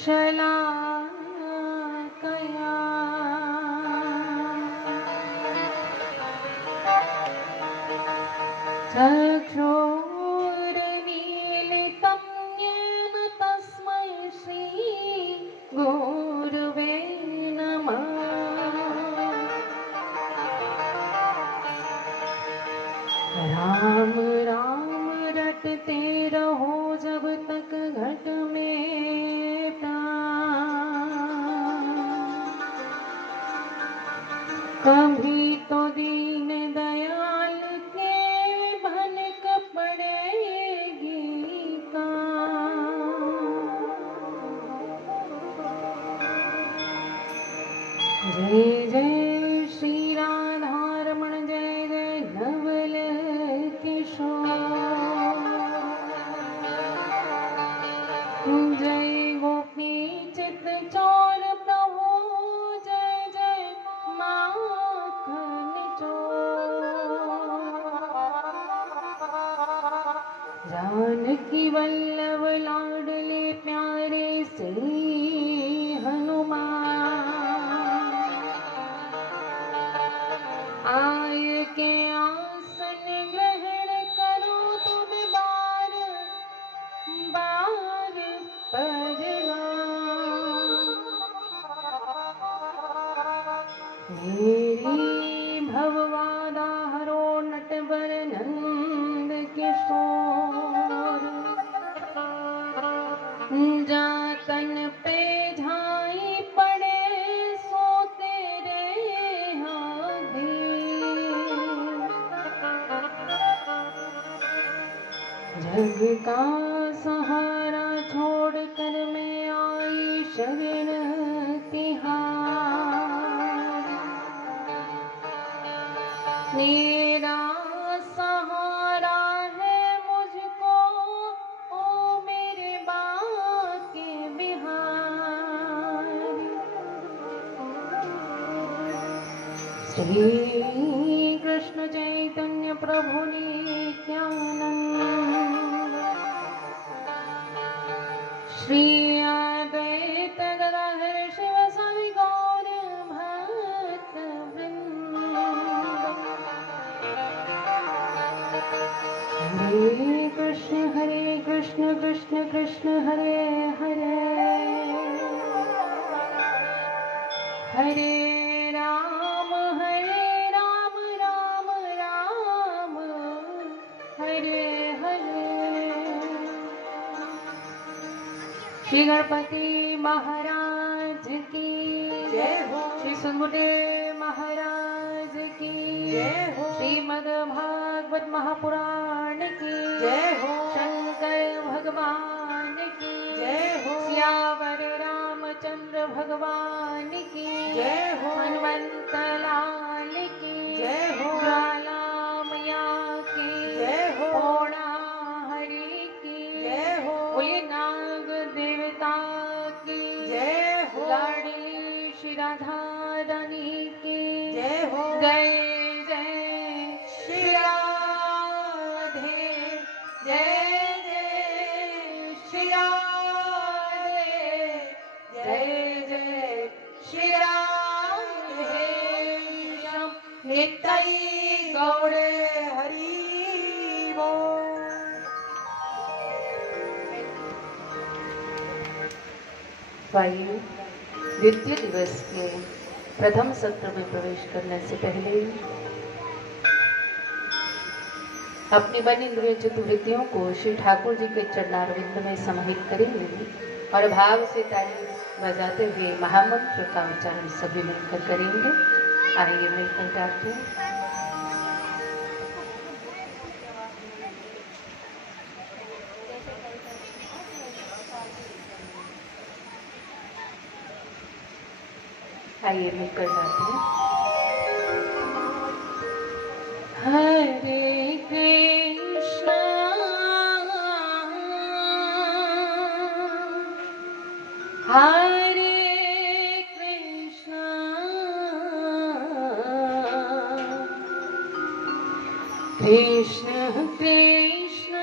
शलाकया चक्षुरुन्मीलितं येन तस्मै श्री गुरुवे नमः। राम राम रटते रहो जब तक घट में प्राण, कभी तो दीन दयाल के भनक पड़ेगी कान। जय जय श्री राधारमण, जय जय नवल किशोर, जय गोपी चित चोर प्रभु, जय जय माखन चोर। जानकी वल्लभ लाडले प्यारे श्री हनुमान, आय के आसन ग्रहण करो तुम बार बार परनाम। मेरी भवबाधा हरो नटवर नंद किशोर, जातन पे झाई पड़े सो तेरे जग का सहारा छोड़ कर मैं आई शरण तिहार। मेरा सहारा है मुझको ओ मेरे बाके बिहारी। श्री कृष्ण चैतन्य प्रभु नित्यानंद, श्री अद्वैत गदाधर शिव सवि गौर भक्त वृंद। हरे कृष्ण कृष्ण कृष्ण हरे हरे, हरे राम राम राम हरे हरे। श्री गणपति महाराज की जय हो। श्री सुखदेव महाराज की जय हो। श्रीमद् भागवत महापुराण की जय हो। शंकर भगवान की जय हो। सियावर रामचंद्र भगवान की जय हो। हनुमंत लाल की जय हो। ज्वाला मैया की जय हो। पोड़ा हरि की जय हो। बोलिए नाग देवता की जय हो। लाडली श्री राधा रानी की जय हो। जय जय श्री राधे, जय जय श्री राधे, जय जय श्री राधे। श्याम नित्य गौर हरि बोल। आइए द्वितीय दिवस के प्रथम सत्र में प्रवेश करने से पहले अपनी मन इंद्रिय चतुर्वृत्तियों को श्री ठाकुर जी के चरणारविंद में समाहित करेंगे और भाव से ताली बजाते हुए महामंत्र का उच्चारण सभी मिलकर करेंगे। आइए मिलकर गाते हैं। आइए मिलकर गाते हैं। हरे कृष्ण हरे कृष्ण कृष्ण कृष्ण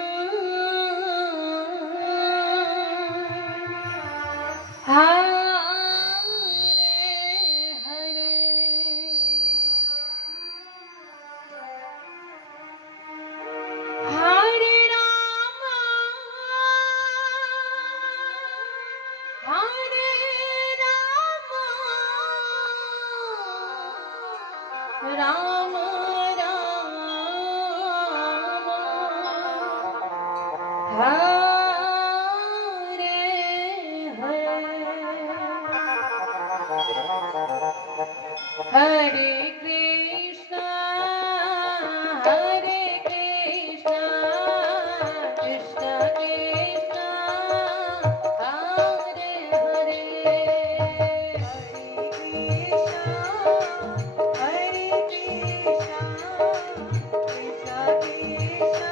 राम राम हरे हरे हरे कृष्णा कृष्ण कृष्ण हरे हरे हरे कृष्णा कृष्ण कृष्ण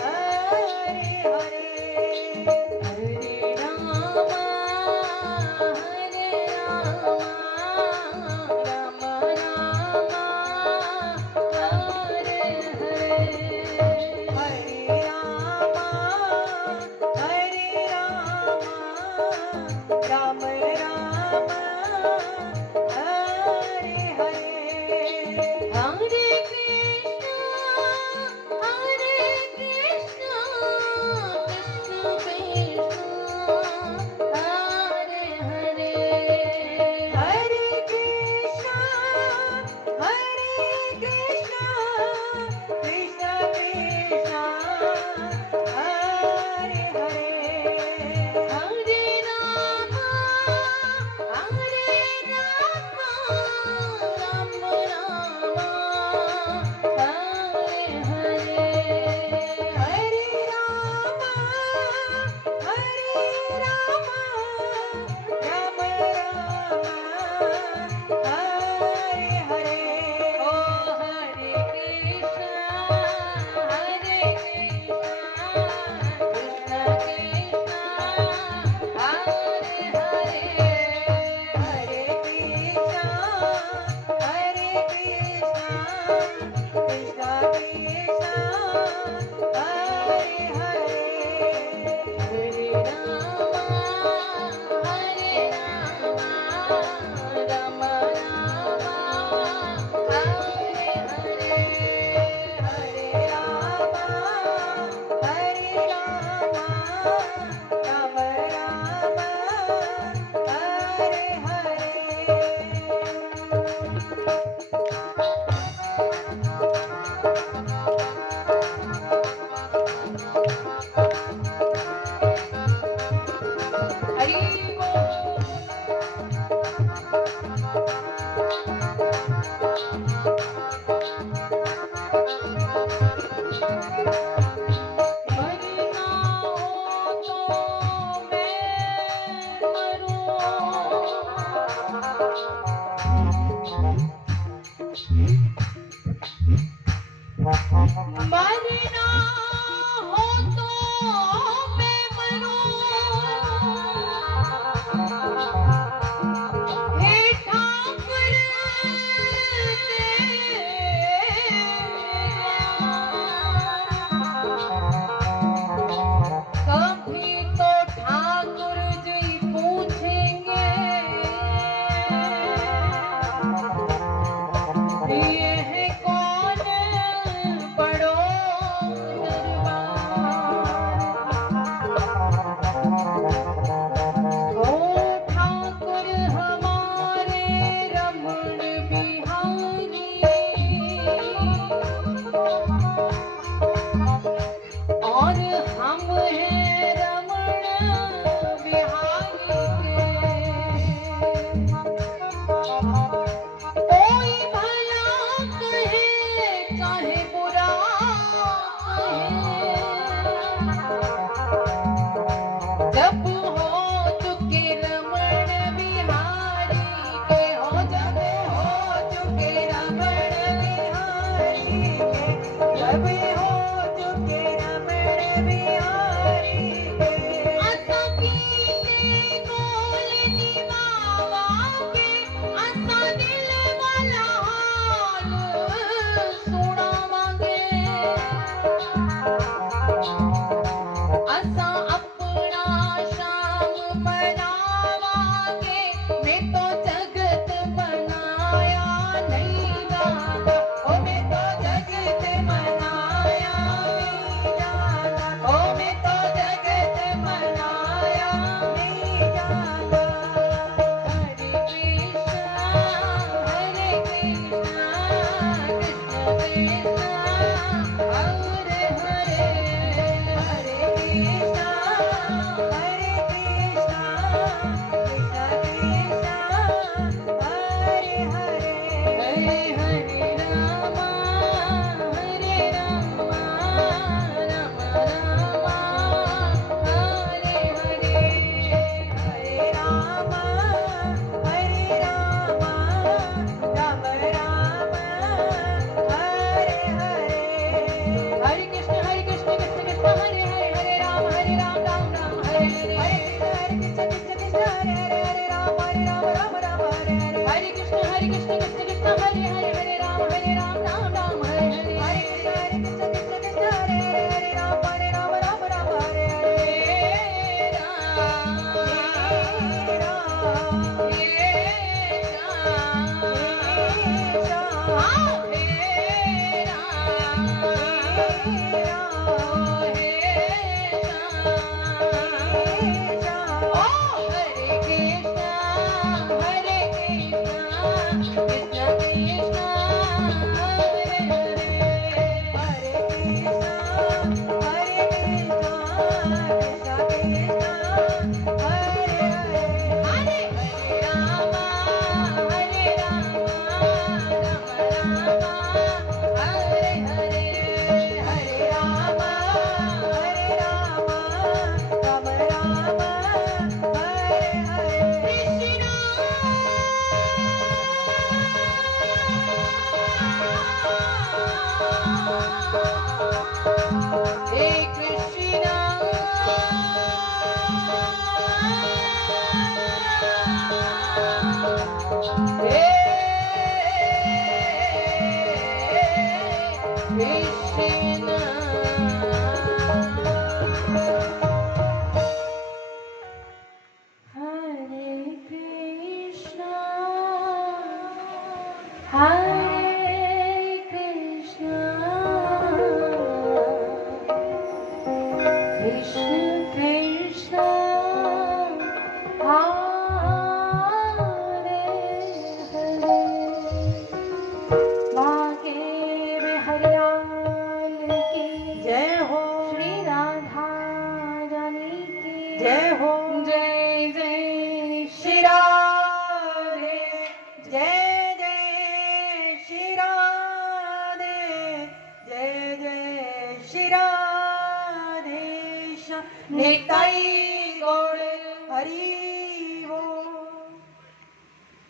हरे हरे हरे राम राम राम हरे हरे हरे राम राम राम हरे हरे हरे कृष्णा कृष्ण कृष्ण हरे हरे हरे कृष्णा कृष्ण कृष्ण हरे हरे हरे राम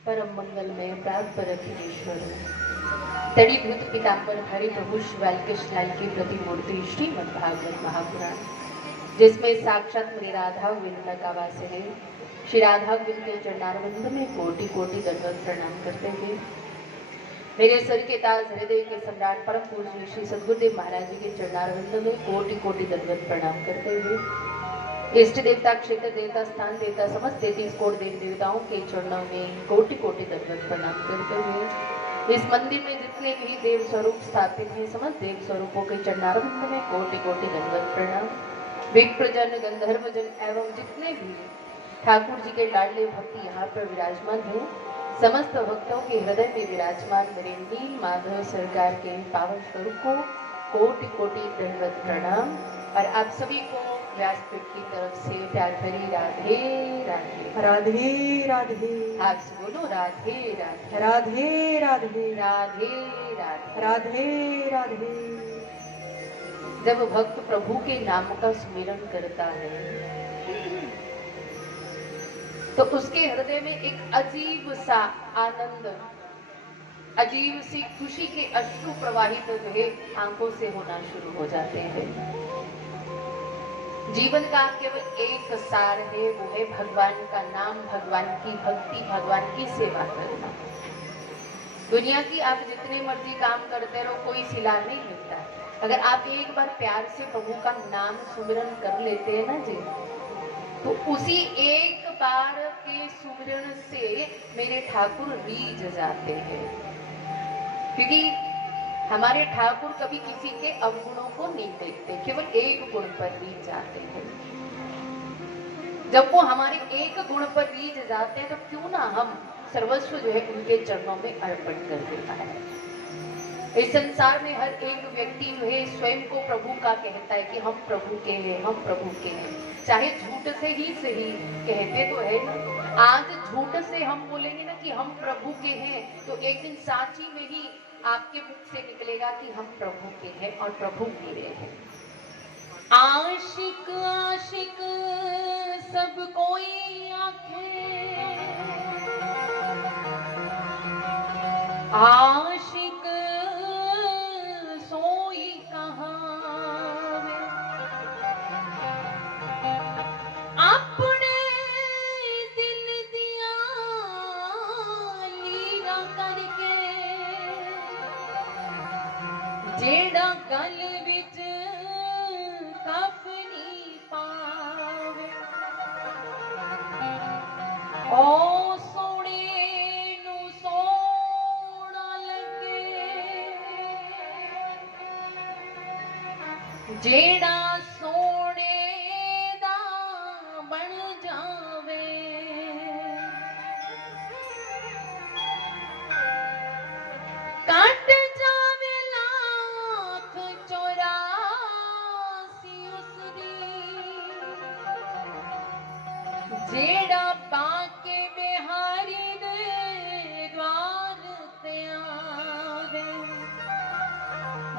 परम मंगलमय प्राप्त परमेश्वर तड़ीभूत पीताम्बर हरि प्रभु शिवाल कृष्णलाल की प्रतिमूर्ति श्रीमद् भागवत महापुराण, जिसमें साक्षात मेरी राधा गोविंद का वास है। श्री राधा गोविंद के चरणारविंद में कोटि कोटि दंडवत प्रणाम करते हुए मेरे सर के ताज हृदय के सम्राट परम पूज्य श्री सद्गुरुदेव महाराज जी के चरणारविंद में कोटि कोटि दंडवत प्रणाम करते हुए इष्ट देवता, क्षेत्र देवता, स्थान देवता, समस्त 33 कोटि देवी देवताओं के चरणों में कोटि कोटि दंडवत प्रणाम करते हुए इस मंदिर में जितने भी देव स्वरूप स्थापित हैं, समस्त देव स्वरूपों के चरणारविंद में कोटि कोटि दंडवत प्रणाम। विप्रजन, गंधर्वजन एवं जितने भी ठाकुर जी के लाडले भक्ति यहाँ पर विराजमान हैं, समस्त भक्तों के हृदय में विराजमान मेरे नील माधव सरकार के पावन स्वरूप को कोटि कोटि दंडवत प्रणाम। और आप सभी को व्यासपीठ की तरफ से प्यार भरी राधे राधे राधे राधे। आप से बोलो राधे राधे राधे राधे राधे राधे राधे राधे। जब भक्त प्रभु के नाम का स्मरण करता है तो उसके हृदय में एक अजीब सा आनंद, अजीब सी खुशी के अश्रु प्रवाहित जो है आंखों से होना शुरू हो जाते हैं। जीवन का केवल एक सार है, वो है भगवान का नाम, भगवान की भक्ति, भगवान की सेवा करना। दुनिया की आप जितने मर्जी काम करते रहो, कोई सिला नहीं मिलता। अगर आप एक बार प्यार से प्रभु का नाम सुमिरन कर लेते हैं ना जी, तो उसी एक बार के सुमिरन से मेरे ठाकुर रीझ जाते हैं। क्योंकि हमारे ठाकुर कभी किसी के अवगुणों को नहीं देखते, केवल एक गुण पर रीझ जाते हैं। जब वो हमारे एक गुण पर रीझ जाते हैं तो क्यों ना हम सर्वस्व जो है उनके चरणों में अर्पण कर देता है। इस संसार में हर एक व्यक्ति जो है स्वयं को प्रभु का कहता है कि हम प्रभु के हैं, हम प्रभु के हैं, चाहे झूठ से ही सही कहते तो है ना। आज झूठ से हम बोलेंगे ना कि हम प्रभु के हैं, तो एक दिन साची में ही आपके मुख से निकलेगा कि हम प्रभु के हैं और प्रभु मेरे हैं। आशिक आशिक सब कोई आखे, आशिक सोई कहाँ अपने जेड़ा बाके बिहारी दे द्वार ते आवे,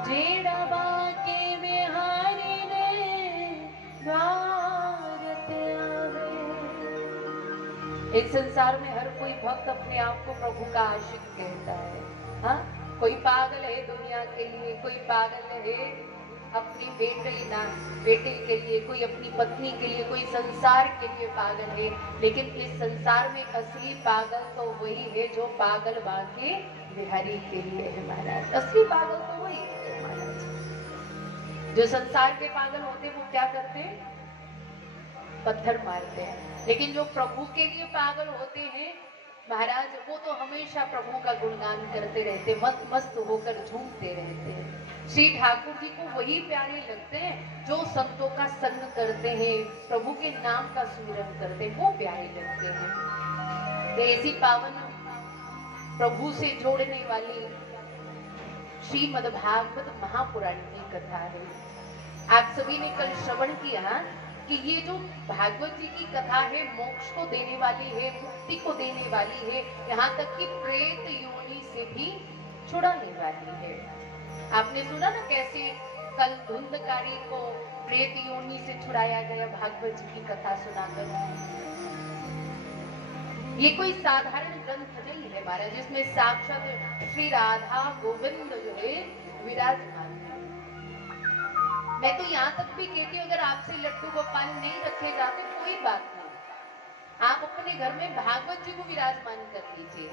जेड़ा बाके बिहारी दे द्वार ते आवे। इस संसार में हर कोई भक्त अपने आप को प्रभु का आशिक कहता है। हाँ, कोई पागल है दुनिया के लिए, कोई पागल है अपनी बेटे के लिए, कोई अपनी पत्नी के लिए, कोई संसार के लिए पागल है। लेकिन इस संसार में असली पागल तो वही है जो पागल बाके बिहारी के लिए है महाराज। असली पागल तो वही है महाराज। जो संसार के पागल होते वो क्या करते हैं? पत्थर मारते हैं। लेकिन जो प्रभु के लिए पागल होते हैं महाराज, वो तो हमेशा प्रभु का गुणगान करते रहते, मस्त होकर झूमते रहते हैं। श्री ठाकुर जी को वही प्यारे लगते हैं जो संतों का संग करते हैं, प्रभु के नाम का सुमिरन करते हैं, वो प्यारे लगते हैं। तो ऐसी पावन प्रभु से जोड़ने वाली श्रीमद्भागवत महापुराण की कथा है। आप सभी ने कल श्रवण किया कि ये जो भागवत जी की कथा है मोक्ष को देने वाली है, मुक्ति को देने वाली है, यहाँ तक कि प्रेत योनि से भी छुड़ाने वाली है। आपने सुना ना कैसे कल धुंधकारी को प्रेत योनि से छुड़ाया गया भागवत जी की कथा सुनाकर। ये कोई साधारण ग्रंथ नहीं है महाराज, जिसमें साक्षात श्री राधा गोविंद जो है विराजमान। मैं तो यहाँ तक भी कहती हूँ, अगर आपसे लड्डू गोपाल नहीं रखे जाते कोई बात नहीं, आप अपने घर में भागवत जी को विराजमान कर लीजिए,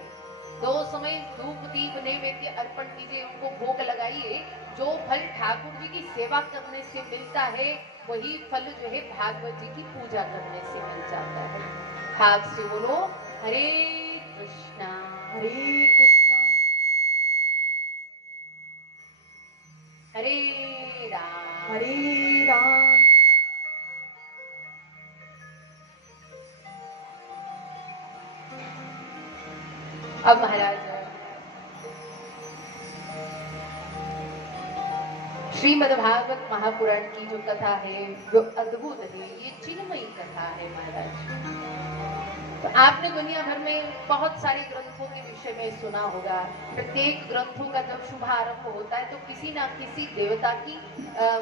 2 समय धूप दीप नैवेद्य अर्पण कीजिए, उनको भोग लगाइए। जो फल ठाकुर जी की सेवा करने से मिलता है वही फल जो है भागवत जी की पूजा करने से मिल जाता है। हाथ से बोलो हरे कृष्णा हरे कृष्णा हरे राम हरे राम। अब महाराज श्रीमद्भागवत महापुराण की जो कथा है वो अद्भुत है, ये चिन्मयी कथा है महाराज। तो आपने दुनिया भर में बहुत सारे ग्रंथों के विषय में सुना होगा। प्रत्येक ग्रंथों का जब शुभारंभ होता है तो किसी ना किसी देवता की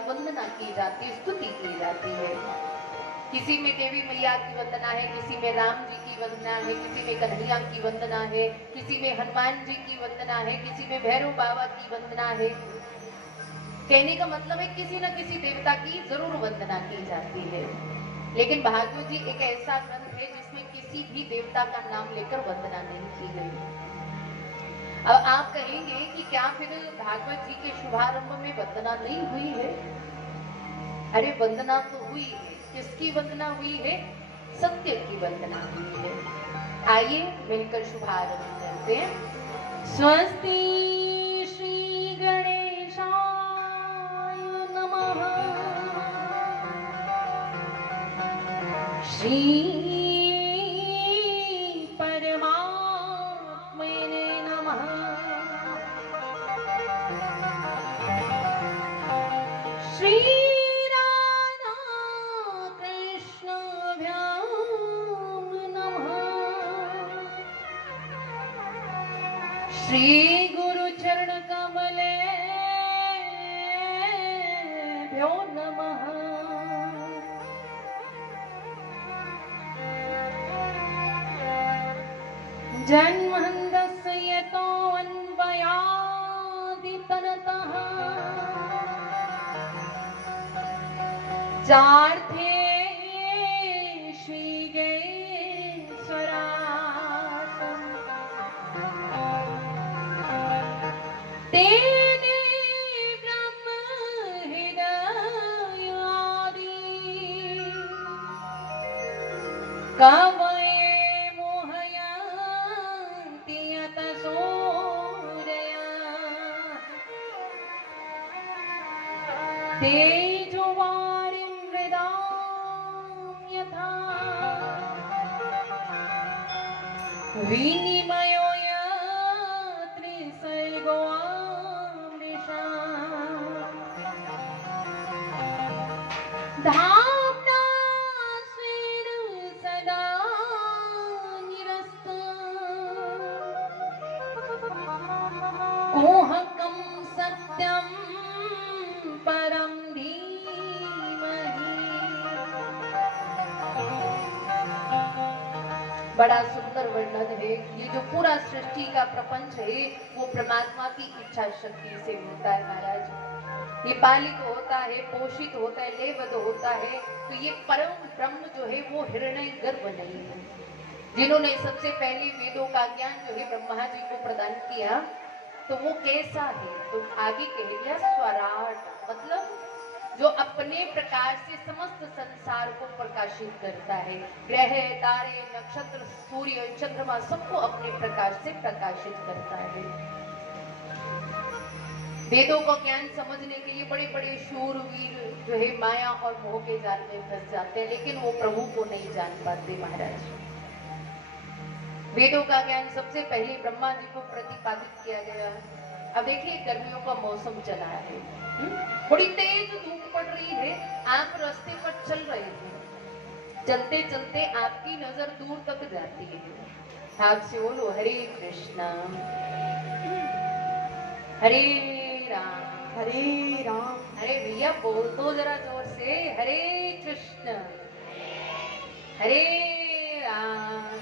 वंदना की जाती है, स्तुति की जाती है। किसी में देवी मैया की वंदना है, किसी में राम जी की वंदना है, किसी में कन्हैया की वंदना है, किसी में हनुमान जी की वंदना है, किसी में भैरव बाबा की वंदना है। कहने का मतलब है किसी न किसी देवता की जरूर वंदना की जाती है। लेकिन भागवत जी एक ऐसा ग्रंथ है जिसमें किसी भी देवता का नाम लेकर वंदना नहीं की गई। अब आप कहेंगे कि क्या फिर भागवत जी के शुभारंभ में वंदना नहीं हुई है? अरे वंदना तो हुई है। किसकी वंदना हुई है? सत्य की वंदना हुई है। आइए मिलकर शुभारंभ करते हैं। स्वस्ति श्री गणेशाय नमः। श्री परमात्मने नमः। श्री श्री गुरु चरण कमलेभ्यो नमः। जन्मन्दस्य यतो अन्वयादितनतः चार्थे तेने ब्रह्म हृदयादि कवये मोहयन्ति यत सूरया तेजोवारिं मृदां यथा विनिमयो धाम्ना स्वेन सदा बड़ा सुंदर वर्णन है। ये जो पूरा सृष्टि का प्रपंच है वो परमात्मा की इच्छा शक्ति से होता है महाराज। ये पालित होता है, पोषित होता है, लेबद्ध होता है। तो ये परम ब्रह्म जो है वो हिरण्य गर्भ नहीं है। जिन्होंने सबसे पहले वेदों का ज्ञान जो है ब्रह्मा जी को प्रदान किया, तो वो कैसा है? तो आगे कह दिया स्वराट, मतलब जो अपने प्रकाश से समस्त संसार को प्रकाशित करता है। ग्रह, तारे, नक्षत्र, सूर्य, चंद्रमा सबको अपने प्रकाश से प्रकाशित करता है। वेदों का ज्ञान समझने के लिए बड़े बड़े शूरवीर जो है माया और मोह के जाल में फंस जाते हैं, लेकिन वो प्रभु को नहीं जान पाते महाराज। वेदों का ज्ञान सबसे पहले ब्रह्मा जी को प्रतिपादित किया गया। अब देखिए गर्मियों का मौसम चला है, बड़ी तेज धूप पड़ रही है। आप रास्ते पर चल रहे थे, चलते चलते आपकी नजर दूर तक जाती है। आपसे बोलो हरे कृष्णा हरे राम हरे राम। अरे भैया बोल तो जरा जोर से, हरे कृष्ण हरे राम।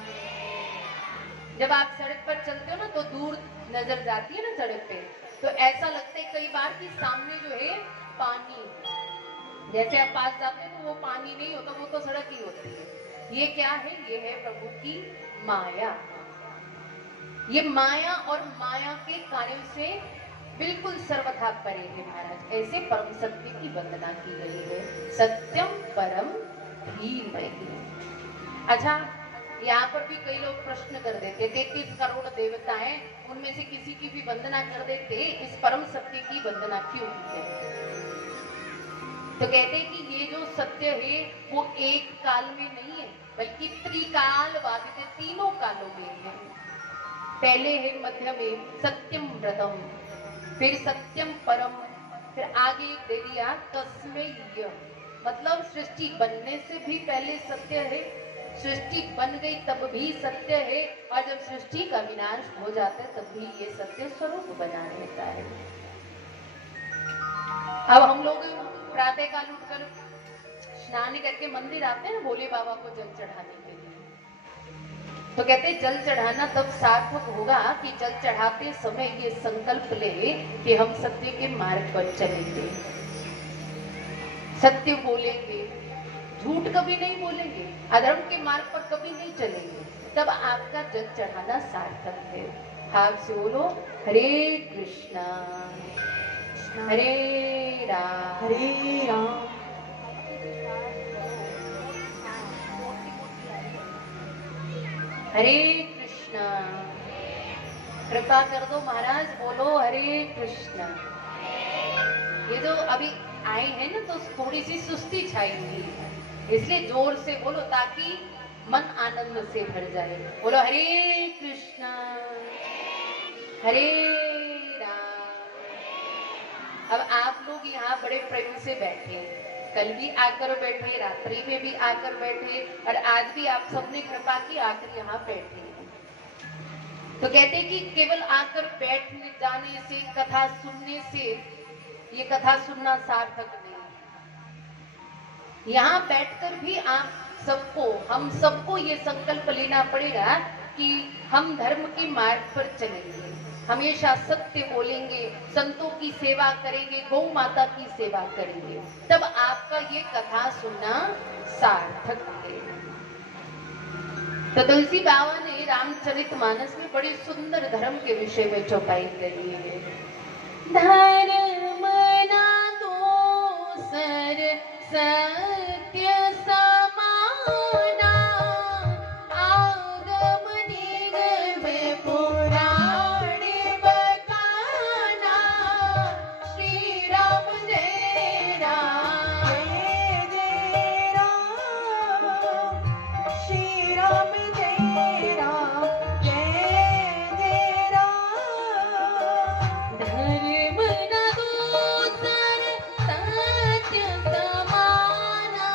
जब आप सड़क पर चलते हो ना तो दूर नजर जाती है ना सड़क पे, तो ऐसा लगता है कई बार कि सामने जो है पानी, जैसे आप पास जाते हैं तो वो पानी नहीं होता, वो तो सड़क ही होती है। ये क्या है? ये है प्रभु की माया। ये माया और माया के कार्यों से बिल्कुल सर्वथा परे है महाराज। ऐसे परम सत्य की वंदना की गई है, सत्यम परम धीमहि। अच्छा, यहाँ पर भी कई लोग प्रश्न कर देते, 33 करोड़ देवता हैं, उनमें से किसी की भी वंदना कर देते, इस परम सत्य की वंदना क्यों की है? तो कहते हैं कि ये जो सत्य है वो एक काल में नहीं है, बल्कि त्रिकाल वादित, तीनों कालों में है। पहले है मध्य में सत्यम व्रतम, फिर सत्यम परम, फिर आगे दे दिया तस्मैय, मतलब सृष्टि बनने से भी पहले सत्य है, सृष्टि बन गई तब भी सत्य है, और जब सृष्टि का विनाश हो जाता है तब भी ये सत्य स्वरूप बना रहता है। अब हम लोग प्रातः काल उठकर स्नान करके मंदिर आते हैं भोले बाबा को जल चढ़ाने के लिए, तो कहते जल चढ़ाना तब सार्थक होगा कि जल चढ़ाते समय ये संकल्प ले कि हम सत्य के मार्ग पर चलेंगे, सत्य बोलेंगे, झूठ कभी नहीं बोलेंगे, अधर्म के मार्ग पर कभी नहीं चलेंगे, तब आपका जल चढ़ाना सार्थक है। आप से बोलो हरे कृष्णा हरे राम हरे राम। हरे कृष्णा। कृपा कर दो महाराज, बोलो हरे कृष्णा। ये जो अभी आए हैं ना तो थोड़ी सी सुस्ती छाई हुई है, इसलिए जोर से बोलो ताकि मन आनंद से भर जाए। बोलो हरे कृष्णा हरे राम। अब आप लोग यहाँ बड़े प्रेम से बैठे, कल भी आकर बैठे, रात्रि में भी आकर बैठे, और आज भी आप सबने कृपा की आकर यहाँ बैठे। तो कहते कि केवल आकर बैठने जाने से, कथा सुनने से ये कथा सुनना सार्थक नहीं। यहाँ बैठकर भी आप सबको, हम सबको ये संकल्प लेना पड़ेगा कि हम धर्म के मार्ग पर चलेंगे, हमेशा सत्य बोलेंगे, संतों की सेवा करेंगे, गौ माता की सेवा करेंगे, तब आपका ये कथा सुनना सार्थक है। तो तुलसी बाबा ने रामचरितमानस में बड़ी सुंदर धर्म के विषय में चौपाई करी है। धर्म ना दोसर सत्य समाना, आगम निगम पुराण बताना, श्री राम जय राम जय राम, श्री राम जय राम, जय जय राम। धर्म न दोसर सत्य समाना,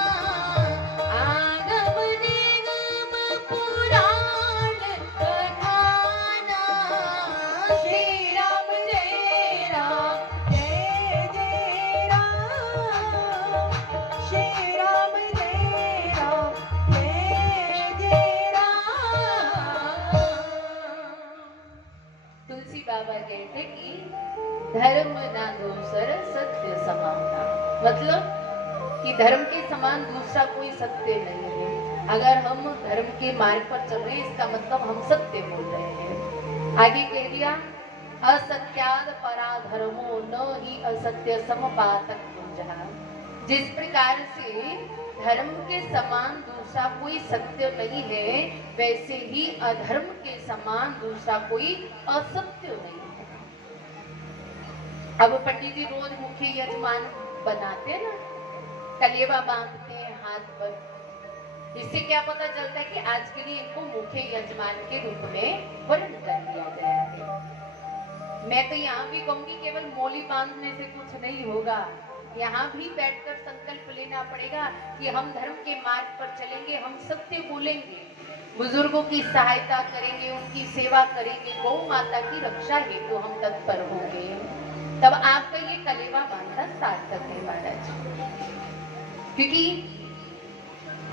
धर्म के समान दूसरा कोई सत्य नहीं है। अगर हम धर्म के मार्ग पर चल रहे हैं, इसका मतलब हम सत्य बोल रहे हैं। आगे कह दिया, असत्याद परा धर्मो न ही असत्य समपातक पूजा। जिस प्रकार से धर्म के समान दूसरा कोई सत्य नहीं है, वैसे ही अधर्म के समान दूसरा कोई असत्य नहीं है। अब पंडित जी रोज मुख्य यजमान बनाते हैं ना, कलेवा बांधते हैं हाथ पर। इससे क्या पता चलता है कि आज के लिए इनको मुख्य यजमान के रूप में वर्ण कर दिया गया है। मैं तो यहाँ भी कहूंगी, केवल मोली बांधने से कुछ नहीं होगा। यहाँ भी बैठकर संकल्प लेना पड़ेगा कि हम धर्म के मार्ग पर चलेंगे, हम सत्य बोलेंगे, बुजुर्गों की सहायता करेंगे, उनकी सेवा करेंगे, गौ माता की रक्षा हेतु तो हम तत्पर होंगे। तब आपका ये कलेवा बांधना सार्थक है महाराज। क्योंकि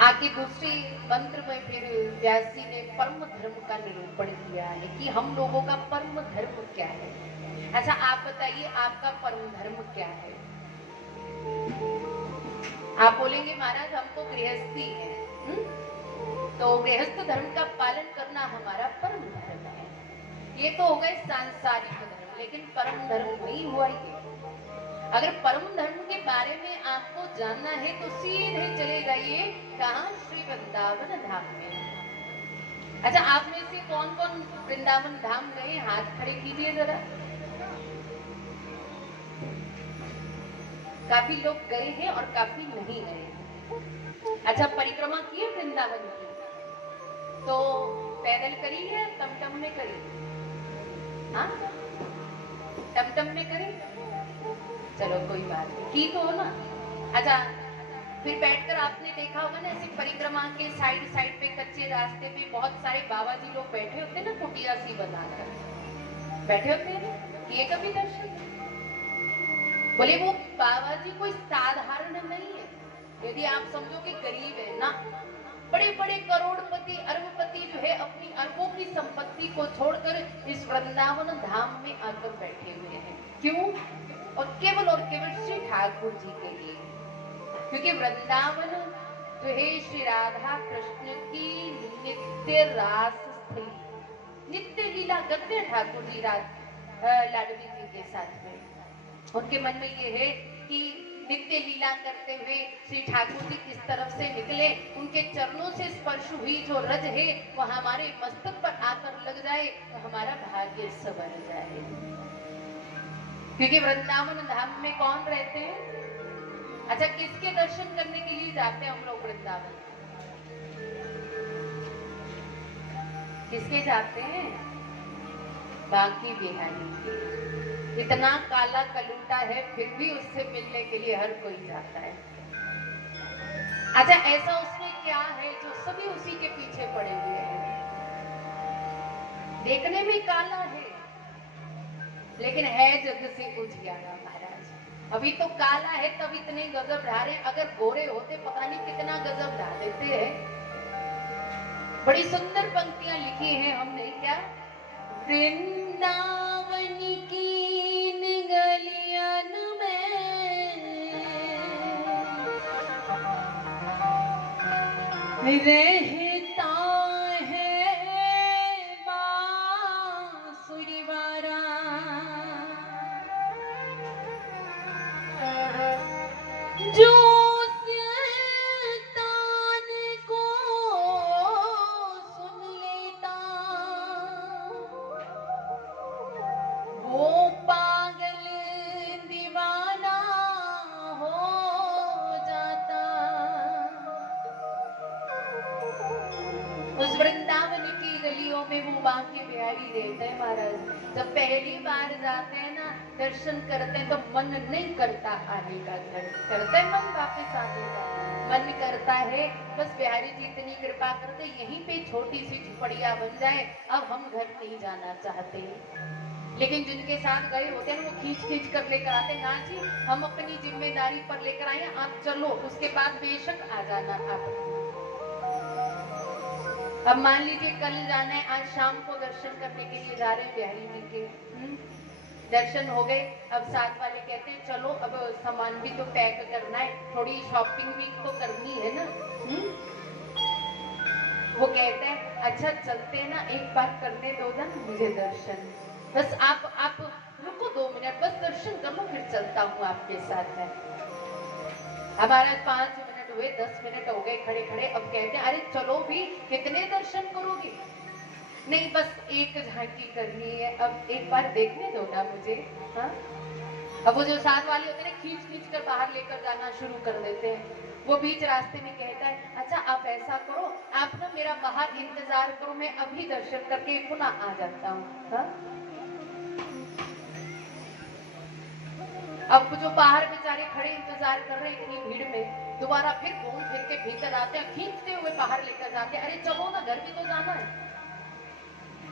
आगे दूसरे मंत्र में फिर व्यास जी ने परम धर्म का निरूपण किया है कि हम लोगों का परम धर्म क्या है। अच्छा आप बताइए, आपका परम धर्म क्या है? आप बोलेंगे महाराज हम तो गृहस्थी है, तो गृहस्थ धर्म का पालन करना हमारा परम धर्म है। ये तो हो गए सांसारिक धर्म, लेकिन परम धर्म नहीं हुआ ये। अगर परम धर्म के बारे में आपको जानना है तो सीधे चले जाइए कहाँ, श्री वृंदावन धाम में। अच्छा आप में से कौन कौन वृंदावन धाम गए, हाथ खड़े कीजिए जरा। काफी लोग गए हैं और काफी नहीं गए। अच्छा परिक्रमा की है वृंदावन की? तो पैदल करी है, टमटम में करी? हाँ टमटम में करी? चलो कोई बात नहीं, की तो हो ना। अच्छा फिर बैठकर आपने देखा होगा ना, ऐसे परिक्रमा के साइड साइड पे कच्चे रास्ते पे बहुत सारे बाबा जी लोग बैठे होते हैं ना, कुटिया सी बनाकर बैठे होते हैं। किए कभी दर्शन? बोले वो बाबा जी कोई साधारण नहीं है। यदि आप समझो कि गरीब है ना, बड़े बड़े करोड़पति अरबपति जो है अपनी अरबों की संपत्ति को छोड़कर इस वृंदावन धाम में आकर बैठे हुए हैं। क्यों? और केवल श्री ठाकुर जी के लिए। क्योंकि वृंदावन जो है श्री राधा कृष्ण की नित्य रास स्थली, नित्य लीला करते हैं ठाकुर जी लाडली जी के साथ में। उनके मन में ये है कि नित्य लीला करते हुए श्री ठाकुर जी किस तरफ से निकले, उनके चरणों से स्पर्श हुई जो रज है वो हमारे मस्तक पर आकर लग जाए तो हमारा भाग्य संवर जाए। क्योंकि वृंदावन धाम में कौन रहते हैं? अच्छा किसके दर्शन करने के लिए जाते हैं हम लोग वृंदावन? किसके जाते हैं? बांकी बिहारी के। इतना काला कलूटा है फिर भी उससे मिलने के लिए हर कोई जाता है। अच्छा ऐसा उसमें क्या है जो सभी उसी के पीछे पड़े हुए हैं? देखने में काला है लेकिन है जग से उजियारा महाराज। अभी तो काला है तब इतने गजब ढा रहे, अगर गोरे होते पता नहीं कितना गजब ढा देते हैं। बड़ी सुंदर पंक्तियां लिखी हैं हमने, क्या? वृंदावन की गलियन में रहता है बांसुरी वाला, जो शैतान को सुन लेता वो पागल दीवाना हो जाता। उस वृंदावन की गलियों में वो बांके बिहारी रहते हैं महाराज। जब पहली बार जाते हैं ना, दर्शन करते हैं तो मन नहीं करता आने का, घर करता है मन वापस आने का मन करता है। बस बिहारी जी इतनी कृपा करते यहीं पे छोटी सी झुपड़िया बन जाए, अब हम घर नहीं जाना चाहते। लेकिन जिनके साथ गए होते हैं ना, वो खींच खींच कर लेकर आते, ना जी हम अपनी जिम्मेदारी पर लेकर आए, आप चलो, उसके बाद बेशक आ जाना आप। अब मान लीजिए कल जाना है, आज शाम को दर्शन करने के लिए जा रहे हैं बिहारी जी के, दर्शन हो गए। अब साथ वाले कहते हैं चलो अब सामान भी तो पैक करना है, थोड़ी शॉपिंग भी तो करनी है ना। वो कहते हैं अच्छा चलते हैं ना, एक बार करने दो ना मुझे दर्शन, बस आप रुको 2 मिनट, बस दर्शन कर लो फिर चलता हूँ आपके साथ है। हमारा 5 मिनट हुए, 10 मिनट हो गए खड़े खड़े। अब कहते हैं अरे चलो भी, कितने दर्शन करोगे? नहीं बस एक झांकी करनी है, अब एक बार देखने दो ना मुझे। हाँ, अब वो जो साथ वाले होते हैं खींच खींच कर बाहर लेकर जाना शुरू कर देते हैं। वो बीच रास्ते में कहता है अच्छा आप ऐसा करो, आप ना मेरा बाहर इंतजार करो, मैं अभी दर्शन करके पुनः आ जाता हूँ। हाँ? अब जो बाहर बेचारे खड़े इंतजार कर रहे हैं इतनी भीड़ में, दोबारा फिर घूम फिर के भीतर आते हैं, खींचते हुए बाहर लेकर जाते हैं, अरे चलो ना घर भी तो जाना है।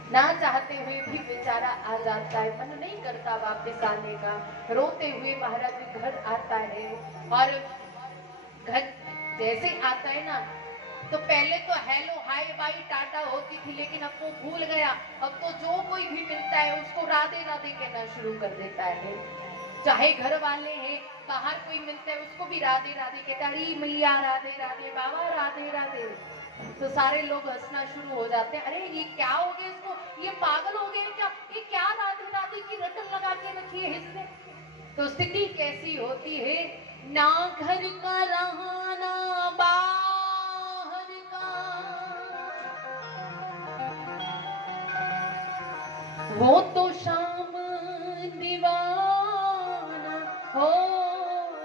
ना चाहते हुए भी बेचारा आ जाता है, मन नहीं करता वापस आने का, रोते हुए महाराज घर आता है। और घर जैसे आता है ना, तो पहले तो हेलो हाय बाय टाटा होती थी, लेकिन अब वो भूल गया। अब तो जो कोई भी मिलता है उसको राधे राधे कहना शुरू कर देता है। चाहे घर वाले हैं, बाहर कोई मिलता है उसको भी राधे राधे कहता है, अरे मैया राधे राधे, बाबा राधे राधे। तो सारे लोग हंसना शुरू हो जाते हैं, अरे ये क्या हो गया इसको, ये पागल हो गया क्या, ये क्या राधे राधे की रटन लगा के रखी है इसने। तो स्थिति कैसी होती है, ना घर का रहा ना बाहर का, वो तो शाम दीवाना हो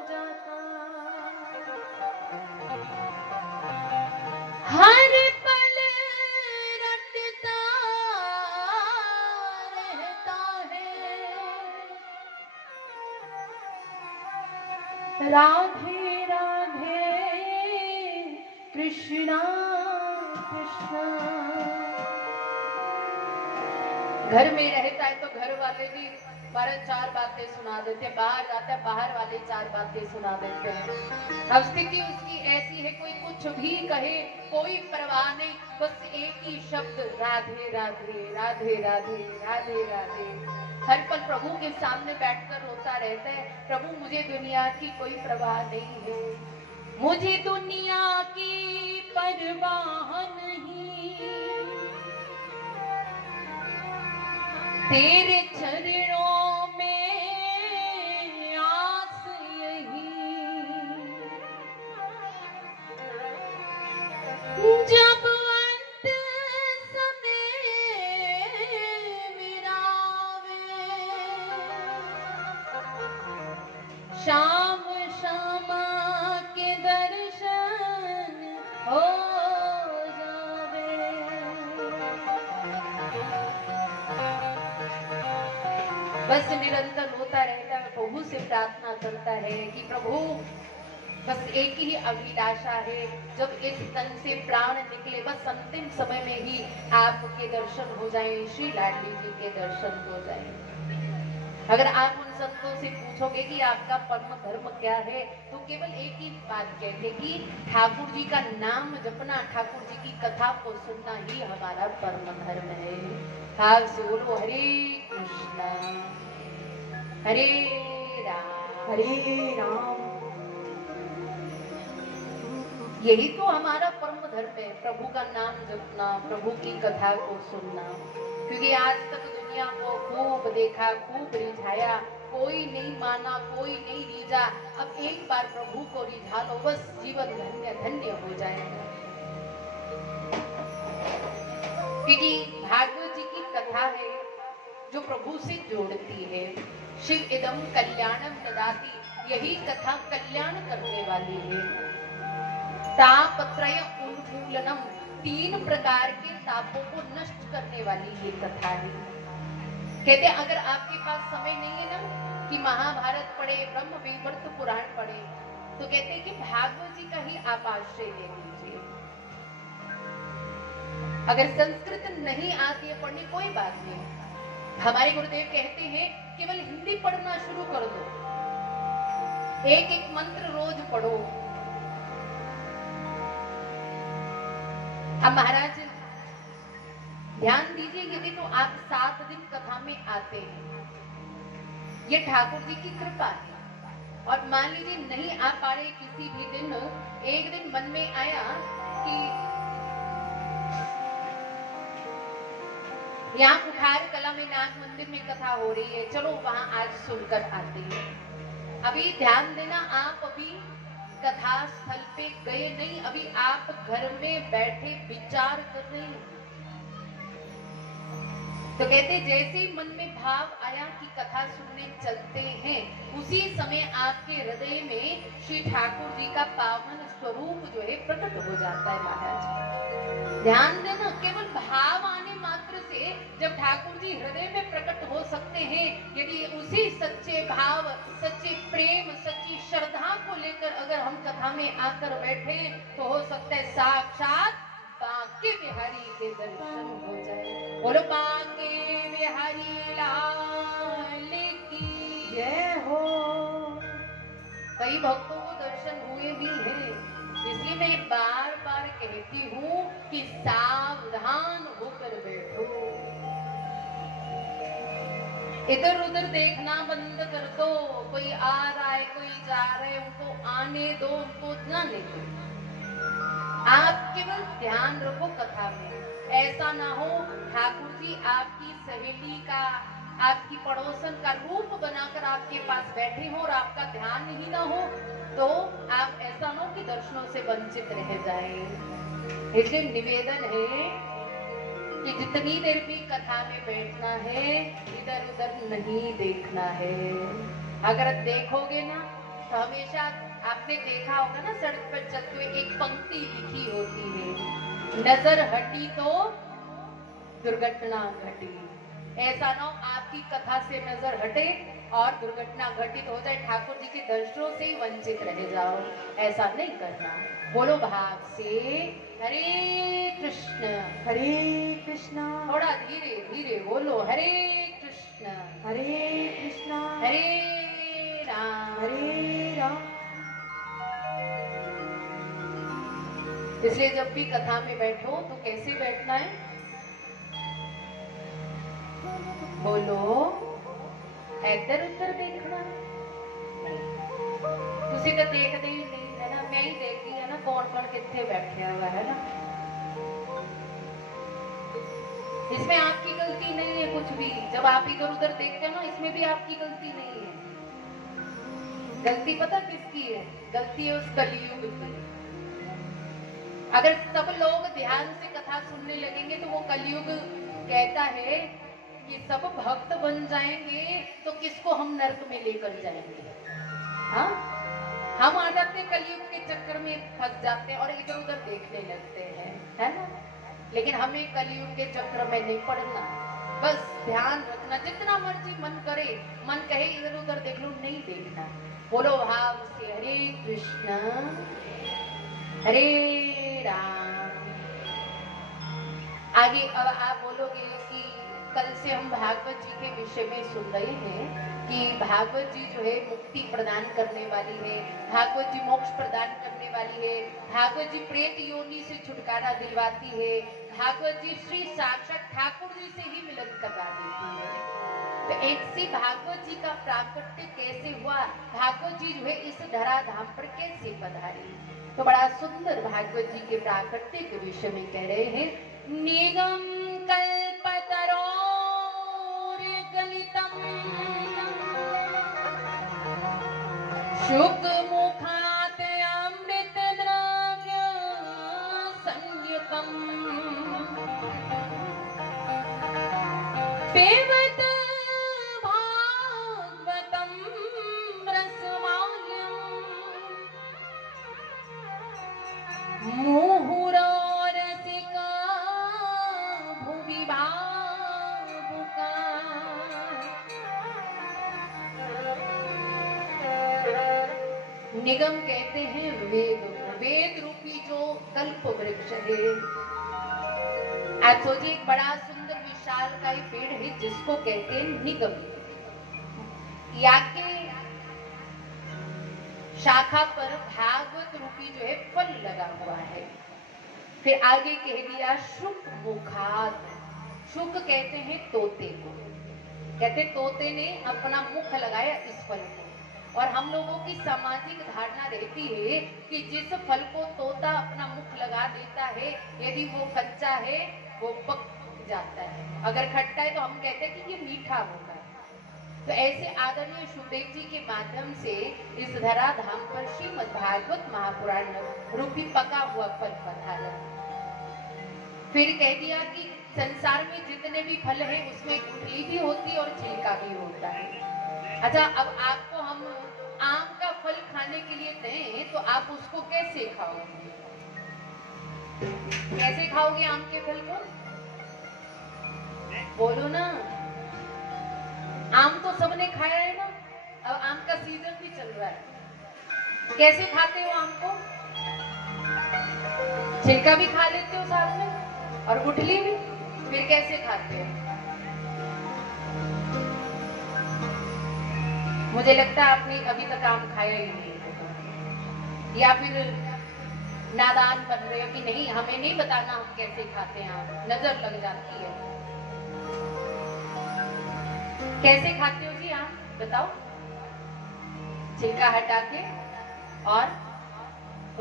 जाता, हर पल रटता रहता है, राधे राधे कृष्णा कृष्णा। घर में रहता है तो घर वाले भी 12-4 बातें सुना देते हैं, बाहर जाता है बाहर वाले 4 बातें सुना देते हैं। अब स्थिति उसकी ऐसी है, कोई कुछ भी कहे कोई परवाह नहीं, बस एक ही शब्द राधे राधे राधे राधे राधे राधे। हर पल प्रभु के सामने बैठकर रोता रहता है, प्रभु मुझे दुनिया की कोई परवाह नहीं है, मुझे दुनिया की परवाह नहीं, तेरे चरणों में आस यही, जब अंत समय मेरा आवे, शाम शामा के दर्शन हो जावे। बस निरंतर होता रहता है, प्रभु से प्रार्थना करता है कि प्रभु बस एक ही अभिलाषा है, जब इस तन से प्राण निकले बस अंतिम समय में ही आपके दर्शन हो जाएं, श्री लाडली जी के दर्शन हो जाएं। अगर आप उन संतों से पूछोगे कि आपका परम धर्म क्या है, तो केवल एक ही बात कहते कि ठाकुर जी का नाम जपना, ठाकुर जी की कथा को सुनना ही हमारा परम धर्म है। हाथ से बोलो हरे कृष्णा हरे राम हरे राम। यही तो हमारा परम धर्म है, प्रभु का नाम जपना, प्रभु की कथा को सुनना। क्योंकि आज तक दुनिया को खूब देखा, खूब रिझाया, कोई नहीं माना, कोई नहीं रिझा। अब एक बार प्रभु को रिझा लो, बस जीवन धन्य धन्य हो जाएगा। क्योंकि भागवत जी की कथा है जो प्रभु से जोड़ती है। शिव इदम कल्याणम ददाति, यही कथा कल्याण करने वाली है। तापत्रय उन्मूलनम, 3 प्रकार के तापों को नष्ट करने वाली ये कथा है। कहते अगर आपके पास समय नहीं है ना कि महाभारत पढ़े, ब्रह्म विवर्त पुराण पढ़े, तो कहते हैं कि भागवत जी का ही आप आश्रय ले लीजिए। अगर संस्कृत नहीं आती है पढ़नी, कोई बात नहीं, हमारे गुरुदेव कहते हैं केवल हिंदी पढ़ना शुरू कर दो, एक एक मंत्र रोज पढ़ो। अब महाराज ध्यान दीजिए, यदि तो आप 7 दिन कथा में आते हैं ये ठाकुर जी की कृपा है। और मान लीजिए नहीं आ पा रहे किसी भी दिन, एक दिन मन में आया कि यहाँ कुठार कला में नाग मंदिर में कथा हो रही है, चलो वहां आज सुनकर आते हैं। अभी ध्यान देना, आप अभी कथा स्थल पे गए नहीं, अभी आप घर में बैठे विचार कर रहे हैं। तो कहते जैसे ही मन में भाव आया कि कथा सुनने चलते हैं, उसी समय आपके हृदय में श्री ठाकुर जी का पावन स्वरूप जो है प्रकट हो जाता है। महाराज ध्यान देना, केवल भाव आने मात्र से जब ठाकुर जी हृदय में प्रकट हो सकते हैं, यदि उसी सच्चे भाव, सच्चे प्रेम, सच्ची श्रद्धा को लेकर अगर हम कथा में आकर बैठे तो हो सकता है साक्षात बांके बिहारी के दर्शन हो जाए। बोलो बांके बिहारी लाल की जय हो। कई भक्तों को दर्शन हुए भी हैं, इसलिए मैं बार बार कहती हूँ कि सावधान होकर बैठो। इधर उधर देखना बंद कर दो, कोई आ रहा है कोई जा रहा है, उनको आने दो, उनको जाने दो। आप केवल ध्यान रखो कथा में। ऐसा ना हो ठाकुर जी आपकी सहेली का, आपकी पड़ोसन का रूप बनाकर आपके पास बैठे हो और आपका ध्यान ही ना हो, तो आप ऐसा ना हो कि दर्शनों से वंचित रह जाए। इसलिए निवेदन है कि जितनी देर भी कथा में बैठना है, इधर उधर नहीं देखना है। अगर देखोगे ना तो हमेशा आपने देखा होगा ना, सड़क पर चलते हुए एक पंक्ति लिखी होती है, नजर हटी तो दुर्घटना घटी। ऐसा ना हो आपकी कथा से नजर हटे और दुर्घटना घटित हो जाए, ठाकुर जी के दर्शनों से ही वंचित रह जाओ। ऐसा नहीं करना। बोलो भाव से हरे कृष्ण। हरे कृष्णा। थोड़ा धीरे धीरे बोलो, हरे कृष्ण हरे कृष्णा। हरे राम हरे राम। इसलिए जब भी कथा में बैठो तो कैसे बैठना है? बोलो, इधर उधर देखना तुसी तो देखते ही नहीं है ना, मैं ही देखती है ना कौन कौन कितने बैठे हुआ है ना। इसमें आपकी गलती नहीं है कुछ भी। जब आप इधर उधर देखते हो ना, इसमें भी आपकी गलती नहीं है। गलती पता किसकी है? गलती है उस कलियुग की। अगर सब लोग ध्यान से कथा सुनने लगेंगे तो वो कलियुग कहता है कि सब भक्त बन जाएंगे तो किसको हम नरक में लेकर जाएंगे। हाँ, हम आ जाते हैं कलियुग के चक्कर में, फंस जाते हैं और इधर उधर देखने लगते हैं, है ना। लेकिन हमें कलियुग के चक्र में नहीं पड़ना। बस ध्यान रखना, जितना मर्जी मन करे, मन कहे इधर उधर देख लो, नहीं देखना। बोलो भाव से हरे कृष्ण हरे राम। आगे अब आप बोलोगे कि कल से हम भागवत जी के विषय में सुन रहे हैं कि भागवत जी जो है मुक्ति प्रदान करने वाली है, भागवत जी मोक्ष प्रदान करने वाली है, भागवत जी प्रेत योनि से छुटकारा दिलवाती है, भागवत जी श्री साक्षात ठाकुर जी से ही मिलन करा देती है। तो ऐसी भागवत जी का प्राकट्य कैसे हुआ, भागवत जी जो है इस धराधाम पर कैसे पधारी, तो बड़ा सुंदर भागवत जी के प्राकट्य के विषय में कह रहे हैं। निगम कल्पतरो गलितम शुक मुखात अमृत द्रव्य संयुतम पिबत भागवतम रसमाल्यम मुहुरो रसिका भुवि भावुका। निगम कहते हैं वेद, वेद रूपी जो कल्प वृक्ष है। आप सोचिए, एक बड़ा सुंदर विशाल का पेड़ है जिसको कहते हैं निगम। याके शाखा पर भागवत रूपी जो है फल लगा हुआ है। फिर आगे कह दिया शुक मुखात, शुक कहते हैं तोते को, कहते तोते ने अपना मुख लगाया इस फल को। और हम लोगों की सामाजिक धारणा रहती है कि जिस फल को तोता अपना मुख लगा देता है, यदि वो कच्चा है वो पक जाता है, अगर खट्टा है तो हम कहते हैं कि ये मीठा होगा। तो ऐसे आदरणीय सुखदेव जी के माध्यम से इस धराधाम पर श्रीमद् भागवत महापुराण रूपी पका हुआ फल पधारा। फिर कह दिया कि संसार में जितने भी फल हैं उसमें गुठली भी होती है और छिलका भी होता है। अच्छा, अब आपको हम आम का फल खाने के लिए दें तो आप उसको कैसे खाओगे? कैसे खाओगे आम के फल को? बोलो ना। आम तो सबने खाया है ना, अब आम का सीजन भी चल रहा है। कैसे खाते हो आम को? छिलका भी खा लेते हो साथ में और गुठली भी, फिर कैसे खाते हो? मुझे लगता है आपने अभी तक आम खाया ही नहीं है, या फिर नादान बन रहे हो कि नहीं हमें नहीं बताना हम कैसे खाते हैं, आम नजर लग जाती है। कैसे खाते हो जी आम बताओ? छिलका हटा के और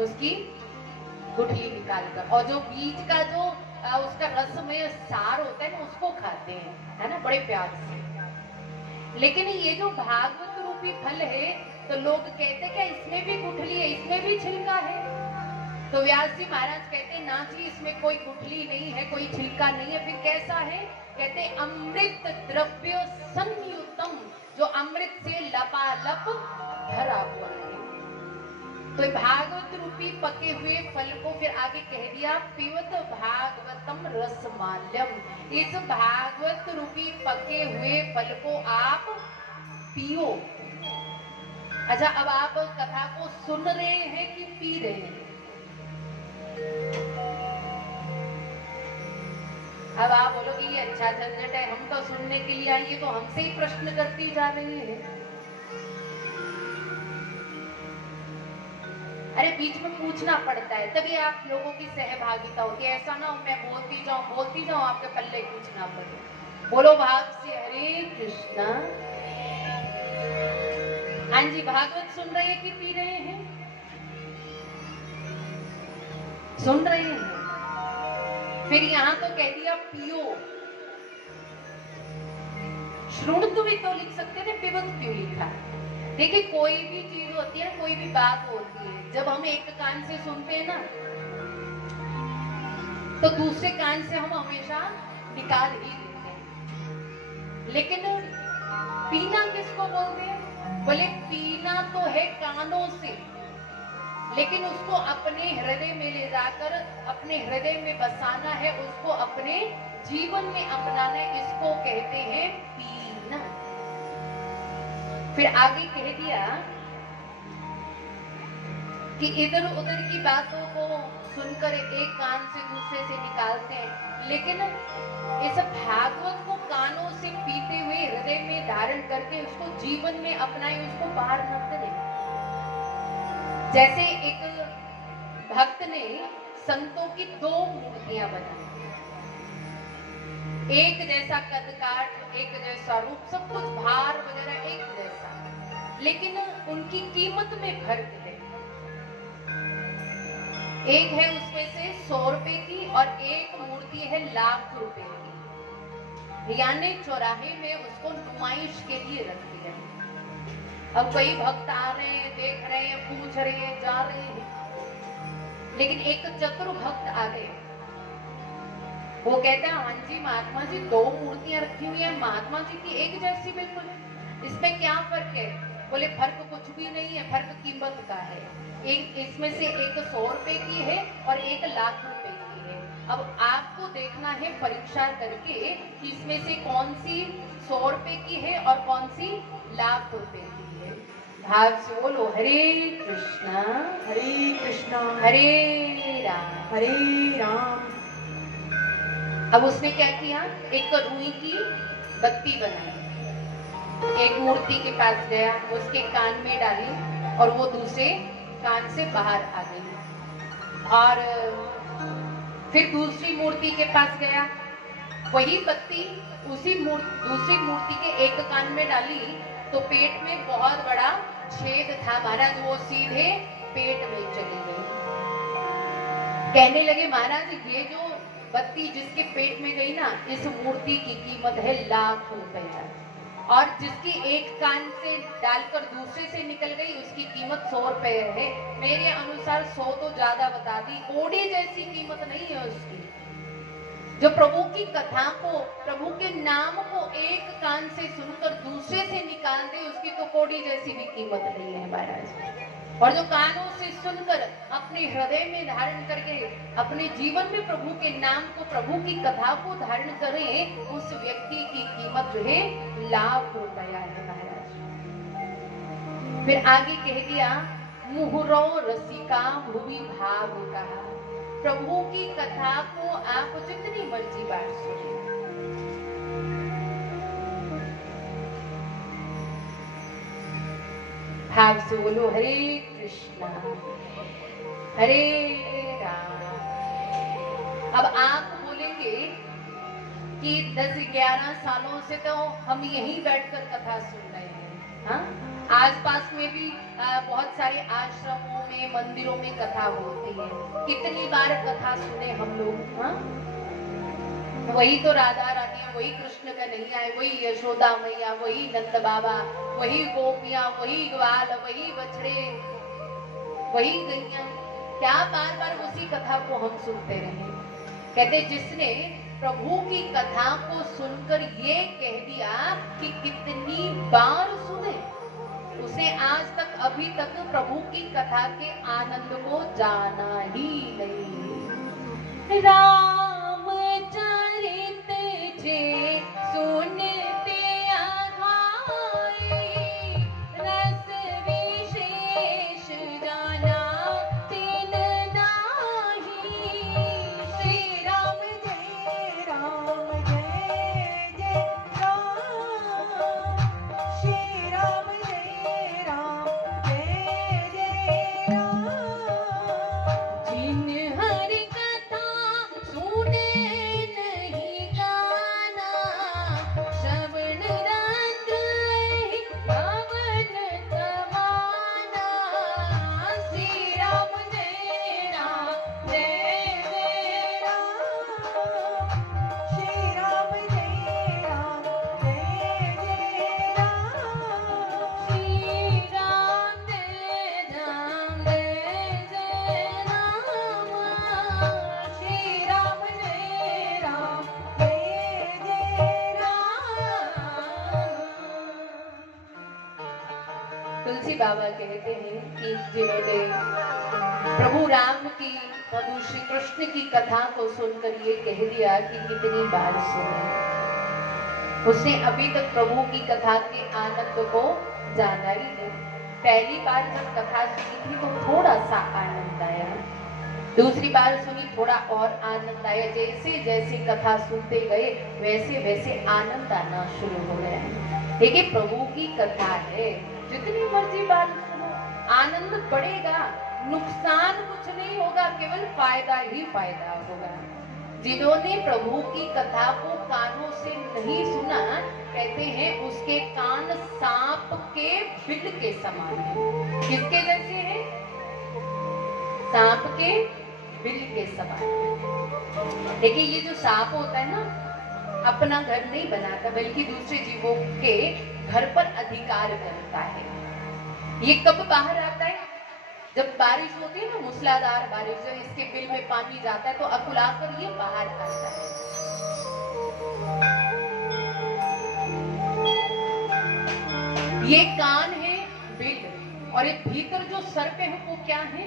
उसकी गुठली निकालकर, और जो बीज का जो उसका रस में सार होता है ना उसको खाते हैं, है ना, बड़े प्यार से। लेकिन ये जो भागवत रूपी फल है तो लोग कहते हैं क्या इसमें भी गुठली है, इसमें भी छिलका है? तो व्यास जी महाराज कहते ना जी इसमें कोई गुठली नहीं है, कोई छिलका नहीं है, फिर कैसा है? कहते अमृत द्रव्य संयुतम, जो अमृत से लपालप भरा हुआ है। तो भागवत रूपी पके हुए फल को फिर आगे कह दिया पिबत भागवतम रसमाल्यम, इस भागवत रूपी पके हुए फल को आप पियो। अच्छा, अब आप कथा को सुन रहे हैं कि पी रहे हैं? अब आप बोलोगे ये अच्छा झंझट है, हम तो सुनने के लिए आएंगे, तो हमसे ही प्रश्न करती जा रही है। अरे बीच में पूछना पड़ता है तभी आप लोगों की सहभागिता होती है। ऐसा ना हो मैं बोलती जाऊं आपके पल्ले पूछना पड़े। बोलो भाग से हरे कृष्णा। हाँ जी, भागवत सुन रहे हैं कि पी रहे हैं? सुन रहे हैं। फिर यहां तो कह दिया पियो। श्रुणतु भी तो लिख सकते थे, पिबत क्यों लिखा? देखिए कोई भी चीज होती है, कोई भी बात होती है, जब हम एक कान से सुनते हैं ना तो दूसरे कान से हम हमेशा निकाल ही देते हैं। लेकिन पीना किसको बोलते हैं? बोले पीना तो है कानों से, लेकिन उसको अपने हृदय में ले जाकर अपने हृदय में बसाना है, उसको अपने जीवन में अपनाना है, इसको कहते हैं पीना। फिर आगे कह दिया कि इधर उधर की बातों को सुनकर एक कान से दूसरे से निकालते हैं, लेकिन इस भागवत को कानों से पीते हुए हृदय में धारण करके उसको जीवन में अपनाए, उसको बाहर न करें। जैसे एक भक्त ने संतों की 2 मूर्तियां बनाई, एक जैसा कद काठ, एक जैसा रूप, सब कुछ भार वगैरह एक जैसा, लेकिन उनकी कीमत में फर्क है। एक है उसमें से 100 रुपए की और एक मूर्ति है लाख रुपए की, यानी चौराहे में उसको नुमाइश के लिए रखी है। अब कई भक्त आ रहे हैं, देख रहे हैं, पूछ रहे हैं, जा रहे हैं, लेकिन एक चतुर भक्त आ गए, वो कहते हैं हाँ जी महात्मा जी 2 मूर्तियां रखी हुई है महात्मा जी की एक जैसी बिल्कुल, इसमें क्या फर्क है? बोले फर्क कुछ भी नहीं है, फर्क कीमत का है। एक इसमें से एक 100 रुपए की है और एक लाख रुपए की है। अब आपको देखना है परीक्षा करके कि इसमें से कौन सी 100 रुपए की है और कौन सी लाख रुपए की है। भाग से बोलो हरे कृष्णा हरे कृष्णा हरे राम हरे राम। अब उसने क्या किया, एक रुई की बत्ती बनाई, एक मूर्ति के पास गया, उसके कान में डाली और वो दूसरे कान से बाहर आ गई। और फिर दूसरी मूर्ति के पास गया, वही बत्ती दूसरी मूर्ति के एक कान में डाली तो पेट में बहुत बड़ा छेद था महाराज, वो सीधे पेट में चली गई। कहने लगे महाराज ये जो बत्ती जिसके पेट में गई ना, इस मूर्ति की कीमत है लाख रुपया, और जिसकी एक कान से डालकर दूसरे से निकल गई उसकी कीमत 100 रुपए है। मेरे अनुसार 100 तो ज्यादा बता दी, कोड़ी जैसी कीमत नहीं है उसकी। जो प्रभु की कथा को, प्रभु के नाम को एक कान से सुनकर दूसरे से निकाल दे, उसकी तो कोड़ी जैसी भी कीमत नहीं है महाराज। और जो कानों से सुनकर अपने हृदय में धारण करके अपने जीवन में प्रभु के नाम को, प्रभु की कथा को धारण करे, उस व्यक्ति की कीमत जो है लाख रुपया है महाराज। फिर आगे कह दिया मुहुरो रसिका भूमि भाग कहा, प्रभु की कथा को आप जितनी मर्जी बार सुनिए। भाव से बोलो हरे कृष्णा हरे राम। अब आप बोलेंगे कि 10-11 सालों से तो हम यहीं बैठकर कथा सुन रहे हैं। हाँ, आसपास में भी बहुत सारे आश्रमों में, मंदिरों में कथा होती है। कितनी बार कथा सुने हम लोग। हाँ, वही तो राधा रानी, वही कृष्ण का नहीं आए, वही यशोदा मैया, वही नंद बाबा, वही गोपियां, वही ग्वाल, वही बछड़े, वही गैया। क्या बार बार उसी कथा को हम सुनते रहे। कहते जिसने प्रभु की कथा को सुनकर ये कह दिया कि कितनी बार सुने, उसे आज तक अभी तक प्रभु की कथा के आनंद को जाना ही नहीं। राम चरित जे सुनते आघाई, रस विशेष जाना तिन नाही। श्री राम जय राम जय जय राम, श्री राम जय राम जय जय राम। जिन हरि कथा सुने नहीं गाना, श्रवण रंग पवन समाना। श्री राम जय राम जय जय राम, श्री राम जय राम जय जय राम। श्री राम जय राम जय जय राम। श्री राम जय राम जय जय राम। तुलसी बाबा कहते हैं कि जिन्होंने प्रभु राम की, प्रभु श्री कृष्ण की कथा को सुनकर ये कह दिया कि कितनी बार सुने, उसने अभी तक प्रभु की कथा के आनंद को जाना ही नहीं। पहली बार जब कथा सुनी थी तो थोड़ा सा आनंद आया, दूसरी बार सुनी थोड़ा और आनंद आया। जैसे जैसे कथा सुनते गए वैसे वैसे आनंद आना शुरू हो गया है। देखिए प्रभु की कथा है, जितनी मर्जी बार सुनो आनंद बढ़ेगा, नुकसान कुछ नहीं होगा, केवल फायदा ही फायदा होगा। जिन्होंने प्रभु की कथा को कानों से नहीं सुना, कहते हैं उसके कान सांप के बिल के समान है। किसके जैसे हैं? सांप के बिल के समान। देखिए ये जो सांप होता है ना, अपना घर नहीं बनाता बल्कि दूसरे जीवों के घर पर अधिकार करता है। ये कब बाहर आता है? जब बारिश होती है ना, मूसलाधार बारिश, जब इसके बिल में पानी जाता है तो अकुलाकर ये बाहर आता है। ये कान है बिल, और ये भीतर जो सर पे है वो क्या है?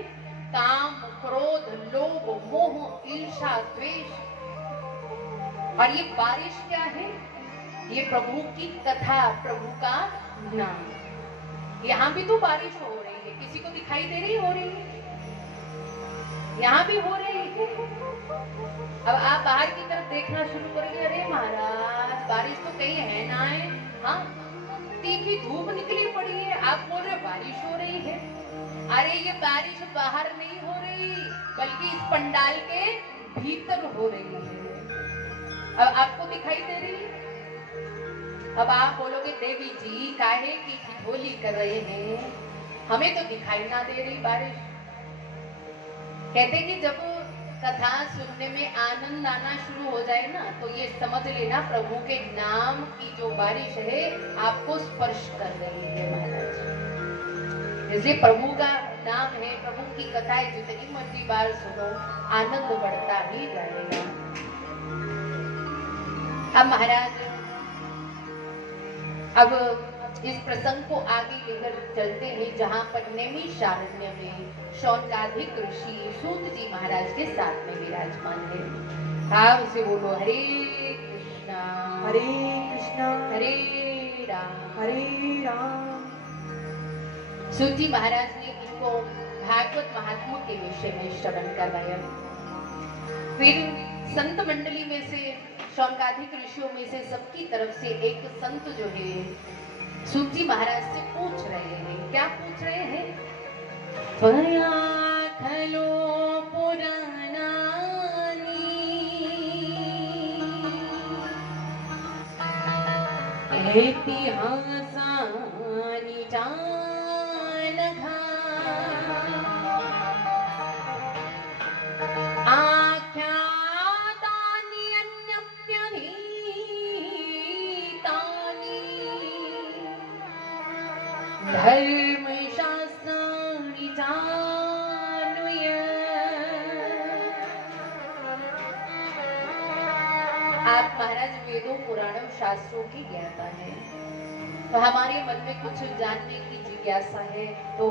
काम, क्रोध, लोभ, मोह, ईर्ष्या, द्वेष। और ये बारिश क्या है? ये प्रभु की कथा, प्रभु का नाम। यहाँ भी तो बारिश हो रही है, किसी को दिखाई दे रही? हो रही है, यहाँ भी हो रही है। अब आप बाहर की तरफ देखना शुरू करेंगे, अरे महाराज बारिश तो कहीं है ना है। हाँ, तीखी धूप निकली पड़ी है, आप बोल रहे बारिश हो रही है। अरे ये बारिश बाहर नहीं हो रही बल्कि इस पंडाल के भीतर हो रही है। अब आपको दिखाई दे रही है। अब आप बोलोगे देवी जी काहे की ठिठोली कर रहे हैं, हमें तो दिखाई ना दे रही बारिश। कहते कि जब कथा सुनने में आनंद आना शुरू हो जाए ना, तो ये समझ लेना प्रभु के नाम की जो बारिश है आपको स्पर्श कर रही है महाराज। जैसे प्रभु का नाम है, प्रभु की कथाएं जितनी मर्जी बार सुनो आनंद बढ़ता ही जाएगा। अब महाराज अब इस प्रसंग को आगे लेकर चलते हैं, जहां पर नैमिषारण्य में शौनकाधिक ऋषि सूत जी महाराज के साथ में विराजमान है। भाव से बोलो हरे कृष्णा हरे कृष्णा हरे राम हरे राम। सूत जी महाराज ने इनको भागवत महात्मा के विषय में श्रवण करवाया। फिर संत मंडली में से शौनकाधिक ऋषियों में से सबकी तरफ से एक संत जो है सूत जी महाराज से पूछ रहे हैं। क्या पूछ रहे हैं? त्वया खलो पुराणानि ऐतिहासानि जानघा धर्म शास्त्राणि जानुय। आप महाराज वेदों पुराणों शास्त्रों की ज्ञाता है, तो हमारे मन में कुछ जानने की जिज्ञासा है। तो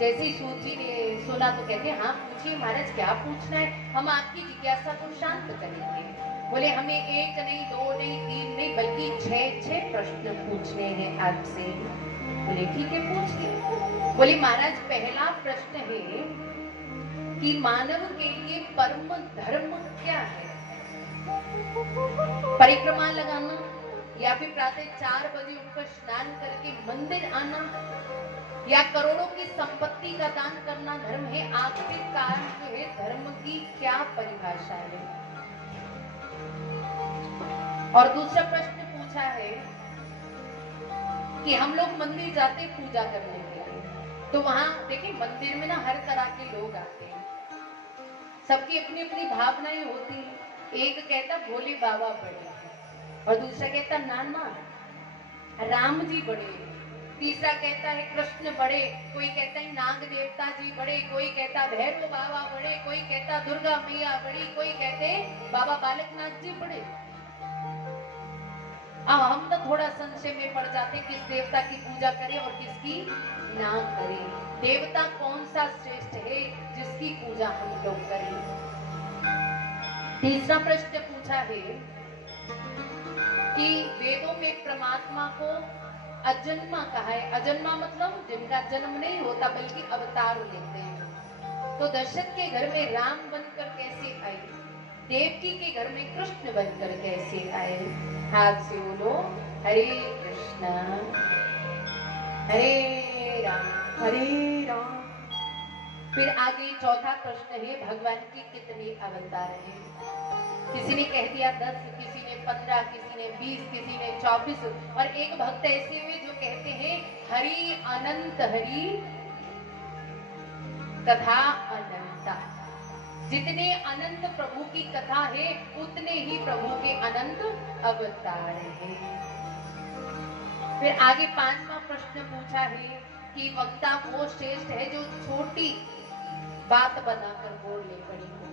जैसे ही सूत जी ने सुना तो कहते हाँ पूछिए महाराज क्या पूछना है, हम आपकी जिज्ञासा को शांत करेंगे। बोले हमें एक नहीं दो नहीं तीन नहीं बल्कि 6 प्रश्न पूछने हैं आपसे। बोले ठीक है पूछिए। बोले महाराज पहला प्रश्न है कि मानव के लिए परम धर्म क्या है? परिक्रमा लगाना या फिर प्रातः 4 बजे उठकर स्नान करके मंदिर आना या करोड़ों की संपत्ति का दान करना धर्म है? आखिरकार जो है धर्म की क्या परिभाषा है? और दूसरा प्रश्न पूछा है कि हम लोग मंदिर जाते पूजा करने के लिए, तो वहां देखिए मंदिर में ना हर तरह के लोग आते हैं, सबकी अपनी अपनी भावनाएं होती हैं। एक कहता भोले बाबा बड़े और दूसरा कहता नाना राम जी बड़े, तीसरा कहता है कृष्ण बड़े, कोई कहता है नाग देवता जी बड़े, कोई कहता भैरव बाबा बड़े, कोई कहता दुर्गा मैया बड़ी, कोई कहते बाबा बालकनाथ जी बड़े। हम तो थोड़ा संशय में पड़ जाते हैं किस देवता की पूजा करें और किसकी ना करें। देवता कौन सा श्रेष्ठ है जिसकी पूजा हम लोग करें? तीसरा प्रश्न पूछा है कि वेदों में परमात्मा को अजन्मा कहा है। अजन्मा मतलब जिनका जन्म नहीं होता बल्कि अवतार लेते हैं। तो दशरथ के घर में राम बनकर कैसे आए, देवकी के घर में कृष्ण बनकर कैसे आए? हाथ से बोलो हरे कृष्णा हरे राम हरे राम। फिर आगे चौथा प्रश्न है भगवान के कितने अवतार हैं? किसी ने कह दिया 10, किसी ने 15, किसी ने 20, किसी ने 24 और एक भक्त ऐसे हुए जो कहते हैं हरि अनंत हरि कथा अनंता। जितने अनंत प्रभु की कथा है उतने ही प्रभु के अनंत अवतार हैं। फिर आगे 5वां प्रश्न पूछा है कि वक्ता वो श्रेष्ठ है जो छोटी बात बनाकर बोल ले बड़ी हो,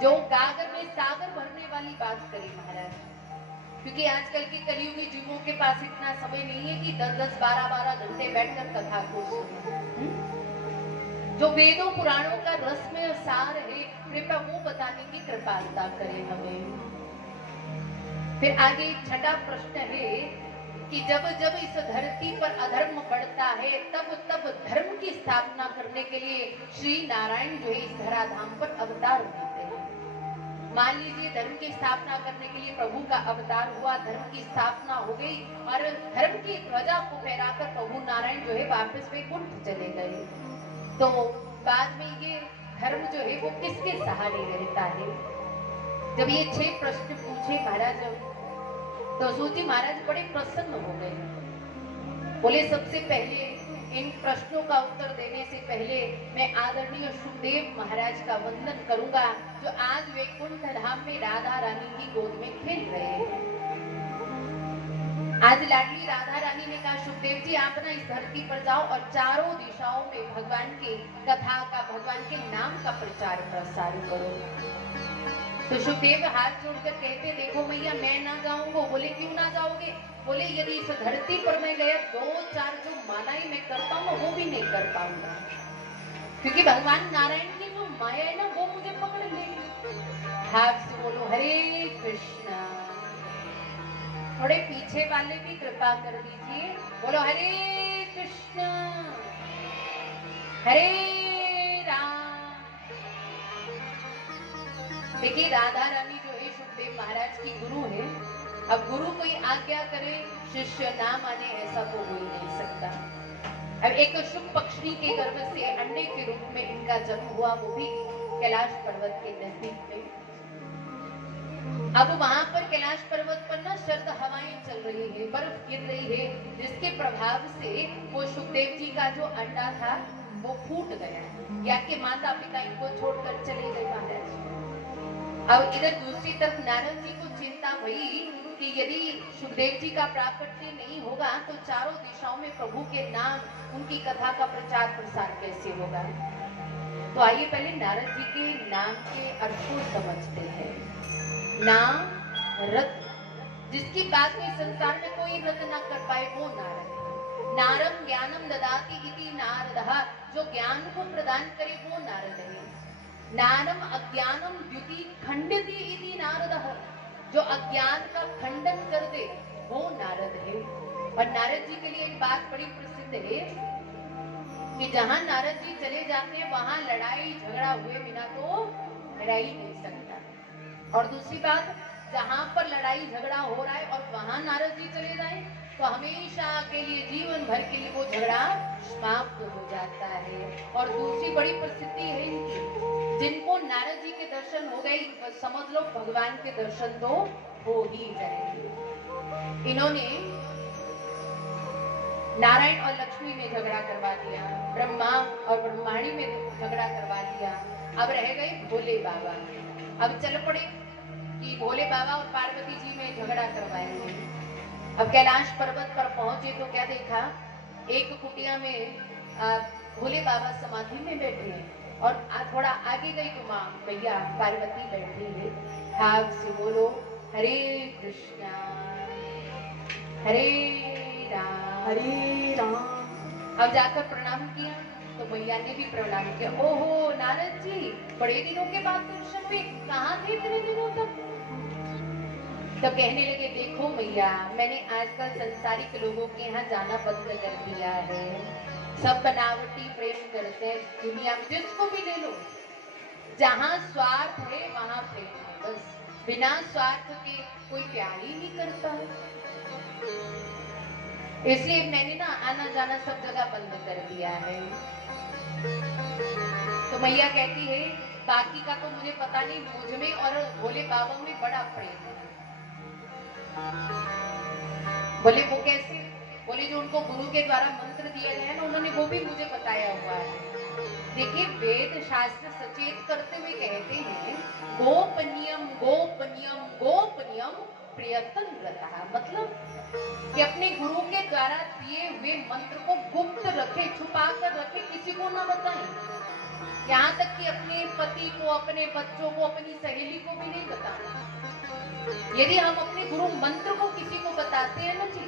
जो गागर में सागर भरने वाली बात करे महाराज। क्योंकि आजकल के कलियुगी जीवों के पास इतना समय नहीं है कि 10-10, 12-12 घंटे बैठकर कथा को सुने। जो वेदों पुराणों का रस में सार है कृपया वो बताने की कृपालता करें हमें। फिर आगे 6वां प्रश्न है कि जब जब इस धरती पर अधर्म बढ़ता है तब तब धर्म की स्थापना करने के लिए श्री नारायण जो है इस धराधाम पर अवतार लेते हैं। मान लीजिए धर्म की स्थापना करने के लिए प्रभु का अवतार हुआ, धर्म की स्थापना हो गई और धर्म की ध्वजा को फहराकर प्रभु नारायण जो है वापस वैकुंठ चले गए, तो बाद में ये धर्म जो है वो किसके सहारे रहता है? जब ये 6 प्रश्न पूछे महाराज, तो सूजी महाराज बड़े प्रसन्न हो गए। बोले सबसे पहले इन प्रश्नों का उत्तर देने से पहले मैं आदरणीय सुखदेव महाराज का वंदन करूंगा, जो आज वैकुंठ धाम में राधा रानी की गोद में खेल रहे हैं। आज लाडली राधा रानी ने कहा, सुखदेव जी आप ना इस धरती पर जाओ और चारों दिशाओं में भगवान की कथा का, भगवान के नाम का प्रचार प्रसार करो। तो सुखदेव हाथ जोड़कर कहते, देखो मैया मैं ना जाऊंगा। बोले क्यों ना जाओगे? बोले यदि इस धरती पर मैं गया 2-4 जो मालाएं मैं करता हूँ वो भी नहीं कर पाऊंगा, क्योंकि भगवान नारायण की जो माया है ना वो मुझे पकड़ लेगी। हाथ से बोलो हरे कृष्णा। थोड़े पीछे वाले भी कृपा कर दीजिए, बोलो हरे कृष्णा हरे राम। देखिए राधा रानी जो है सुखदेव महाराज की गुरु है। अब गुरु कोई आज्ञा करे शिष्य ना माने ऐसा तो हो ही नहीं सकता। अब एक शुभ पक्षी के गर्भ से अंडे के रूप में इनका जन्म हुआ, वो भी कैलाश पर्वत के नजदीक में। अब वहां पर कैलाश पर्वत पर ना सर्द हवाएं चल रही है, बर्फ गिर रही है, जिसके प्रभाव से वो सुखदेव जी का जो अंडा था वो फूट गया, या के माता पिता इनको छोड़कर चले गए महाराज। अब इधर दूसरी तरफ नारद जी को चिंता भई कि यदि सुखदेव जी का प्राकट्य नहीं होगा तो चारों दिशाओं में प्रभु के नाम, उनकी कथा का प्रचार प्रसार कैसे होगा। तो आइए पहले नारद जी के नाम के अर्थ को समझते हैं। नाम रत्न, जिसकी बात में संसार में कोई रत्न ना कर पाए वो नारद है। नारम ज्ञानम ददाति इति नारदः, जो ज्ञान को प्रदान करे वो नारद है। नारम अज्ञानम द्युति खंडति इति नारदः, जो अज्ञान का खंडन कर दे वो नारद है। और नारद जी के लिए एक बात बड़ी प्रसिद्ध है कि जहां नारद जी चले जाते हैं वहां लड़ाई झगड़ा हुए बिना तो रह ही नहीं सकता। और दूसरी बात, जहां पर लड़ाई झगड़ा हो रहा है और वहां नारद जी चले जाएं तो हमेशा के लिए, जीवन भर के लिए वो झगड़ा समाप्त हो जाता है। और दूसरी बड़ी प्रसिद्धि है इनकी, जिनको नारद जी के दर्शन हो गए समझ लो भगवान के दर्शन तो हो ही जाएंगे। इन्होंने नारायण और लक्ष्मी में झगड़ा करवा दिया, ब्रह्मा और ब्रह्माणी में झगड़ा करवा दिया। अब रह गए भोले बाबा। अब चल पड़े कि भोले बाबा और पार्वती जी में झगड़ा करवाएंगे। अब कैलाश पर्वत पर पहुंचे तो क्या देखा, एक कुटिया में भोले बाबा समाधि में बैठे हैं और थोड़ा आगे गई तो माँ भैया पार्वती बैठी है। हाथ से बोलो हरे कृष्णा हरे राम हरे राम। अब जाकर प्रणाम किया तो मैया ने भी प्रणाम किया। ओहो नारद जी, बड़े दिनों के बाद दर्शन पे, कहाँ थे इतने दिनों तक? तो कहने लगे, देखो मैया मैंने आजकल संसारिक लोगों के यहाँ जाना बंद कर दिया है। सब बनावटी प्रेम करते हैं दुनिया में, जिसको भी ले लो, जहाँ स्वार्थ है वहाँ प्रेम है, बस बिना स्वार्थ के कोई प्यार ही नहीं करता है। इसलिए मैंने ना आना जाना सब जगह बंद कर दिया है। तो मैया कहती है, बाकी का तो मुझे पता नहीं, मुझ में और भोले बाबा में बड़ा प्रेम है। बोले वो कैसे? बोले जो उनको गुरु के द्वारा मंत्र दिया गया है ना, उन्होंने वो भी मुझे बताया हुआ है। देखिए वेद शास्त्र सचेत करते हुए कहते हैं, गोपनीयम गोपनीयम गोपनीयम प्रयत्न रहता, मतलब कि अपने गुरु के द्वारा दिए हुए मंत्र को गुप्त रखे, छुपा कर रखे, किसी को ना बताएं। यहाँ तक कि अपने पति को, अपने बच्चों को, अपनी सहेली को भी नहीं बताना। यदि हम अपने गुरु मंत्र को किसी को बताते हैं ना जी,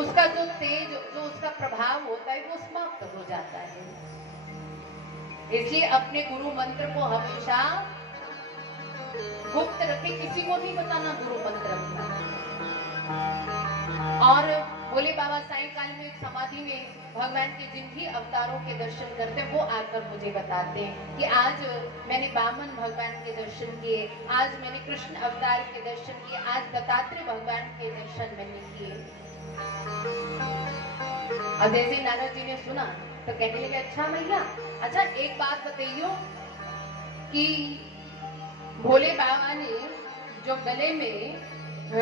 उसका जो तेज, जो उसका प्रभाव होता है वो समाप्त हो जाता है। इसलिए अपने गुरु मंत्र को हमेशा गुप्त रखे, किसी को नहीं बताना गुरु मंत्र अपना। और भोले बाबा सायंकाल में एक समाधि में भगवान के जिन भी अवतारों के दर्शन करते हैं वो आकर मुझे बताते हैं कि आज मैंने वामन भगवान के दर्शन किए, आज मैंने कृष्ण अवतार के दर्शन किए, आज दत्तात्रेय भगवान के दर्शन मैंने किए। अब जैसे नारद जी ने सुना तो कहने लगे, अच्छा मैया, अच्छा एक बात बताइयो कि भोले बाबा ने जो गले में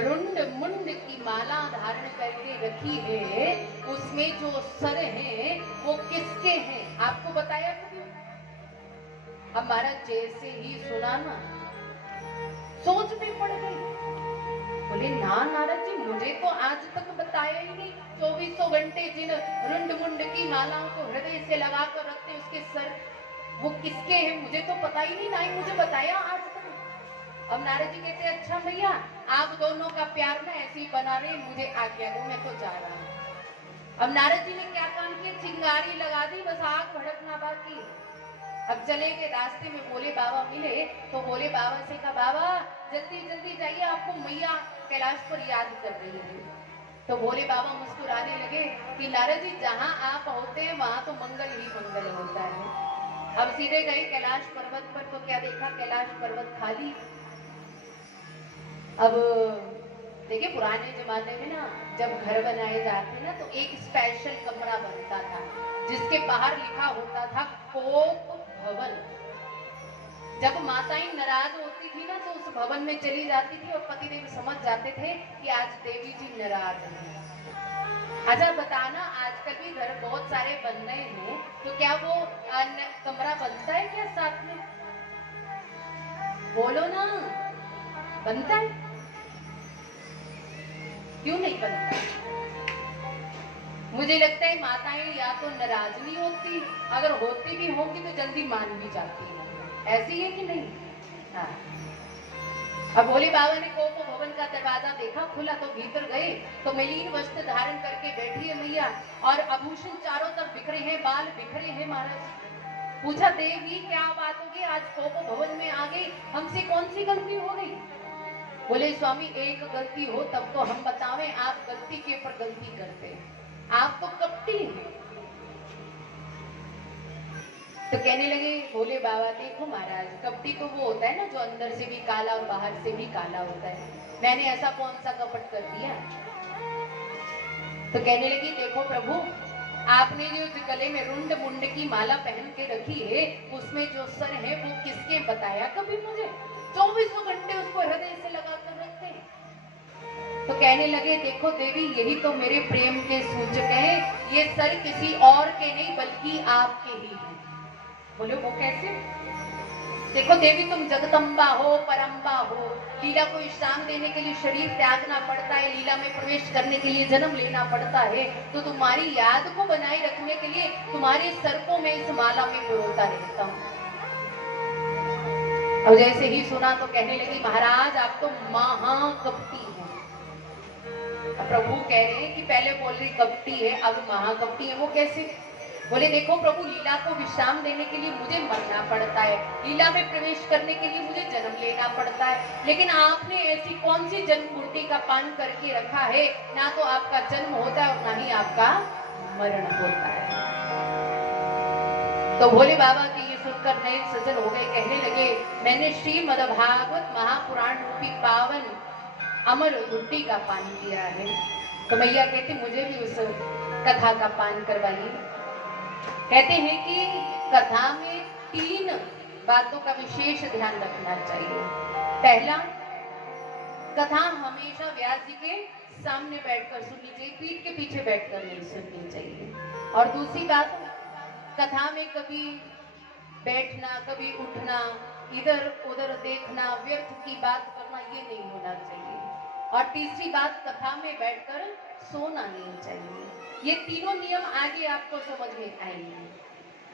रुंड मुंड की माला धारण करके रखी है, उसमें जो सर है वो किसके हैं? आपको बताया कभी? अब महाराज जैसे ही सुना ना, सोच में पड़ गई। बोले ना नारद जी, मुझे तो आज तक बताया ही नहीं। 24 घंटे जिन रुंड मुंड की मालाओं को हृदय से लगा कर रखते उसके सर वो किसके हैं, मुझे तो पता ही नहीं, ना ही मुझे बताया आज तक। अब नारद जी कहते अच्छा भैया, आप दोनों का प्यार ना ऐसे ही बना रहे, मुझे आज्ञा दो, मैं तो जा रहा हूँ। अब नारद जी ने क्या काम किया, चिंगारी लगा दी, बस आग भड़कना बाकी। अब चले गए, रास्ते में भोले बाबा मिले तो भोले बाबा से कहा बाबा जल्दी जल्दी जाइए, आपको मैया कैलाश पर याद कर रही है। तो भोले बाबा मुस्कुराने लगे कि नारद जी जहाँ आप होते हैं वहां तो मंगल ही मंगल होता है। अब सीधे गए कैलाश पर्वत पर तो क्या देखा, कैलाश पर्वत खाली। अब देखिए पुराने जमाने में ना जब घर बनाए जाते ना तो एक स्पेशल कमरा बनता था जिसके बाहर लिखा होता था कोप भवन। जब माताएं नाराज होती थी ना तो उस भवन में चली जाती थी और पतिदेव समझ जाते थे कि आज देवी जी नाराज हैं। अच्छा बताना, आजकल भी घर बहुत सारे बन रहे हैं तो क्या वो कमरा बनता है क्या साथ में? बोलो ना, बनता है? क्यों नहीं बनता? मुझे लगता है माताएं या तो नाराज नहीं होती, अगर होती भी होंगी तो जल्दी मान भी जाती है। ऐसी है कि नहीं? हाँ। अब भोले बाबा ने कोप भवन का दरवाजा देखा खुला तो भीतर गए तो मलिन वस्त्र धारण करके बैठी है मैया और आभूषण चारों तरफ बिखरे हैं, बाल बिखरे हैं। महाराज पूछा देवी क्या बात होगी, आज कोप भवन में आ गई, हमसे कौन सी गलती हो गई? बोले स्वामी एक गलती हो तब तो हम बतावें, आप गलती के ऊपर गलती करते हैं, आप तो कपटी हैं। तो कहने लगे भोले बाबा देखो महाराज, कपटी तो वो होता है ना जो अंदर से भी काला और बाहर से भी काला होता है, मैंने ऐसा कौन सा कपट कर दिया? तो कहने लगी देखो प्रभु, आपने जो गले में रुंड मुंड की माला पहन के रखी है उसमें जो सर है वो किसके, बताया कभी मुझे? 24 घंटे उसको हृदय से लगा कर रखते हैं। तो कहने लगे देखो देवी, यही तो मेरे प्रेम के सूचक हैं, ये सर किसी और के नहीं बल्कि आपके ही हैं। बोले वो कैसे? देखो देवी तुम जगदम्बा हो, परम्बा हो, लीला को विश्राम देने के लिए शरीर त्यागना पड़ता है, लीला में प्रवेश करने के लिए जन्म लेना पड़ता है, तो तुम्हारी याद को बनाए रखने के लिए तुम्हारे सर को मैं इस माला में पिरोता रहता हूँ। और जैसे ही सुना तो कहने लगी महाराज आप तो महाकपटी हैं। प्रभु कह रहे हैं कि पहले बोल रही कपटी है अब महाकपटी है, वो कैसे? बोले देखो प्रभु, लीला को विश्राम देने के लिए मुझे मरना पड़ता है, लीला में प्रवेश करने के लिए मुझे जन्म लेना पड़ता है, लेकिन आपने ऐसी कौन सी जन्म मूर्ति का पान करके रखा है, ना तो आपका जन्म होता है और ना ही आपका मरण होता है। तो भोले बाबा की ये सुनकर नए सजन हो गए, कहने लगे मैंने श्रीमद्भागवत महापुराण रूपी पावन अमर रोटी का पान किया है। तो मैया कहती मुझे भी उस कथा का पान करवाइए। कहते हैं कि कथा में 3 बातों का विशेष ध्यान रखना चाहिए। पहला, कथा हमेशा व्यास जी के सामने बैठकर सुननी चाहिए, पीठ के पीछे बैठकर नहीं सुननी चाहिए। और दूसरी बात, कथा में कभी बैठना, कभी उठना, इधर उधर देखना, व्यर्थ की बात करना, ये नहीं होना चाहिए। और तीसरी बात, कथा में बैठकर सोना नहीं चाहिए। ये तीनों नियम आगे आपको समझ में आएंगे।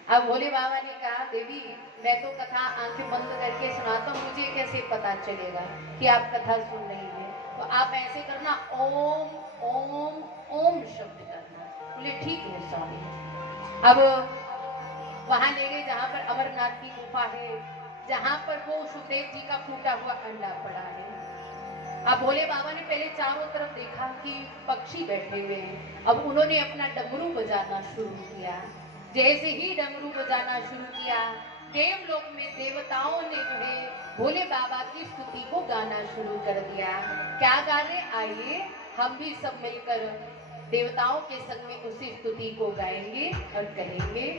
अब भोले बाबा ने कहा देवी मैं तो कथा आंखें बंद करके सुनाता हूँ, मुझे कैसे पता चलेगा कि आप कथा सुन रही हैं? तो आप ऐसे करना, ओम ओम ओम शब्द करना। बोले ठीक है स्वामी। अब वहां ले गए जहां पर अमरनाथ की गुफा है, जहां पर वो सुखदेव जी का फूटा हुआ अंडा पड़ा है। अब भोले बाबा ने पहले चारों तरफ देखा कि पक्षी बैठे हुए हैं। अब उन्होंने अपना डमरू बजाना शुरू किया। जैसे ही डमरू बजाना शुरू किया, देवलोक में देवताओं ने जो है भोले बाबा की स्तुति को गाना शुरू कर दिया। क्या गा रहे? आइए हम भी सब मिलकर देवताओं के संग में उसी स्तुति को गाएंगे और कहेंगे,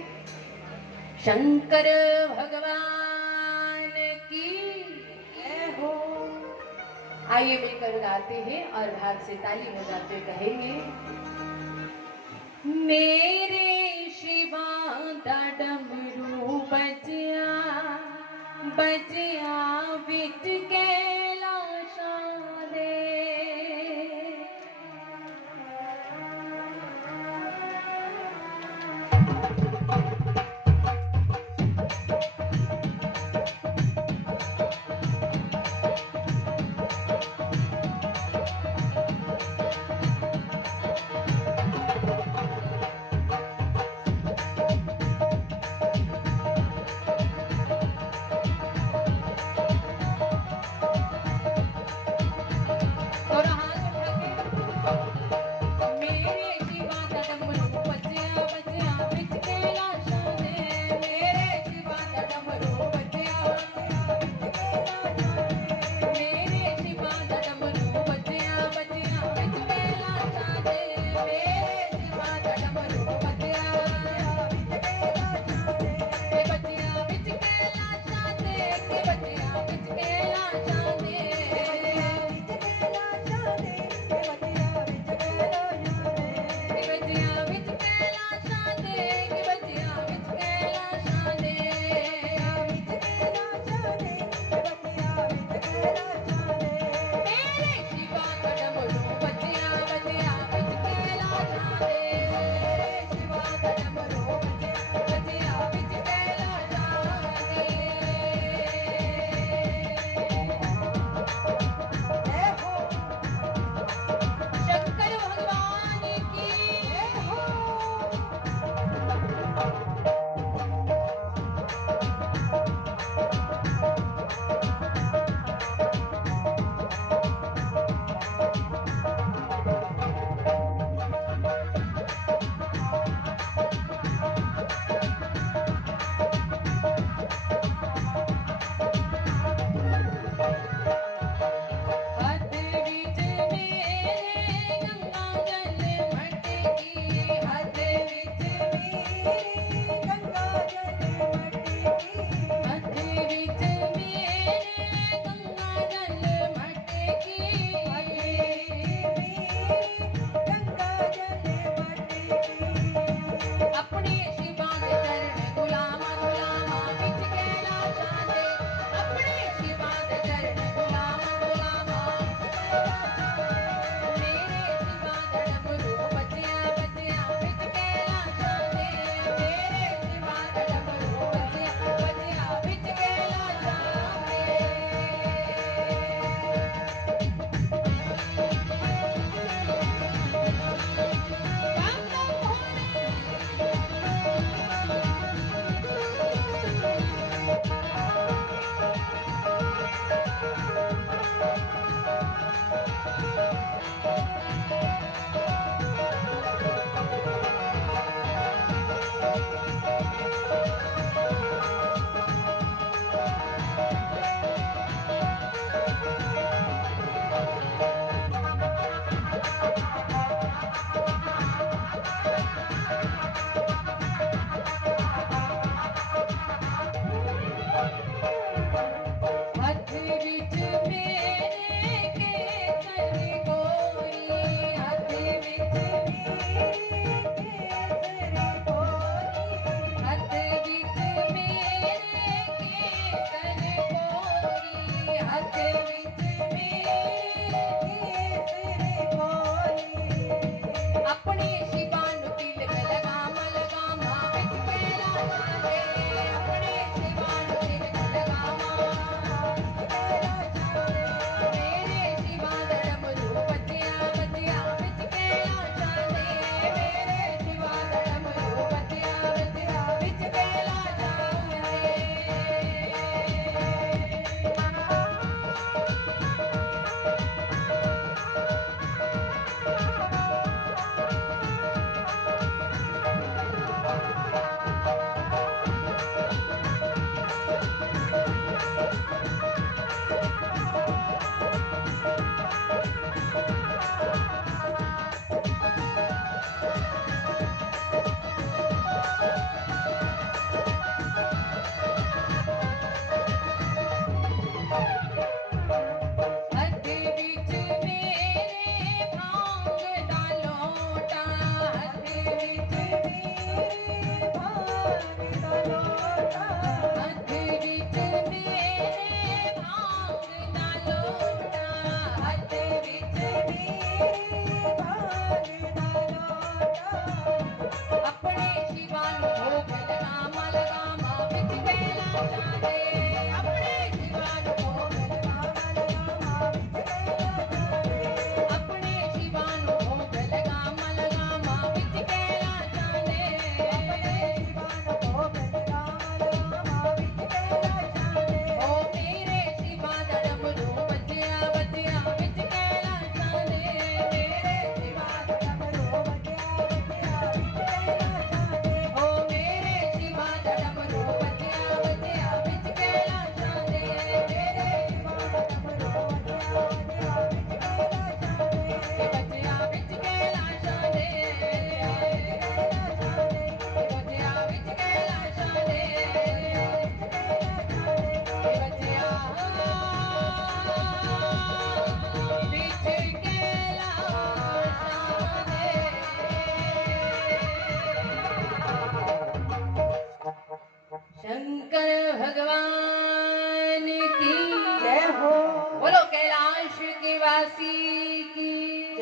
शंकर भगवान की जय हो, आइए मिलकर गाते हैं और भाग से ताली बजाते हुए कहेंगे, मेरे शिवा दा डमरू बजिया बजिया बिच कैलाशां दे।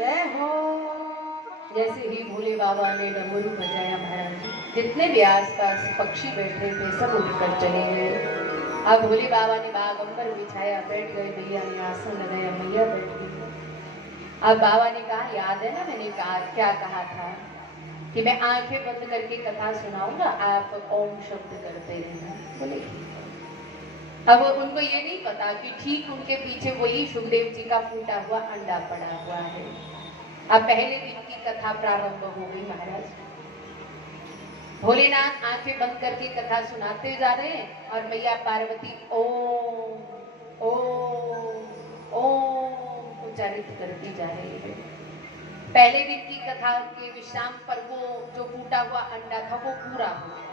जय हो। जैसे ही भोले बाबा ने डमरू बजाया महाराज, जितने भी आसपास पक्षी बैठे थे सब उड़कर चले गए। अब भोले बाबा ने बागंबर बिछाया, बैठ गए, मैया ने आसन लगाया, मैया बैठ गई। अब बाबा ने कहा, याद है ना मैंने कहा क्या कहा था कि मैं आंखें बंद करके कथा सुनाऊंगा, आप ओम शब्द करते रहना। बोले अब उनको ये नहीं पता कि ठीक उनके पीछे वही सुखदेव जी का फूटा हुआ अंडा पड़ा हुआ है। अब पहले दिन की कथा प्रारंभ हो गई महाराज। भोलेनाथ आंखें बंद करके कथा सुनाते जा रहे हैं और मैया पार्वती ओम ओम ओम उच्चारित करती जा रही है। पहले दिन की कथा के विश्राम पर वो जो फूटा हुआ अंडा था वो पूरा हो गया,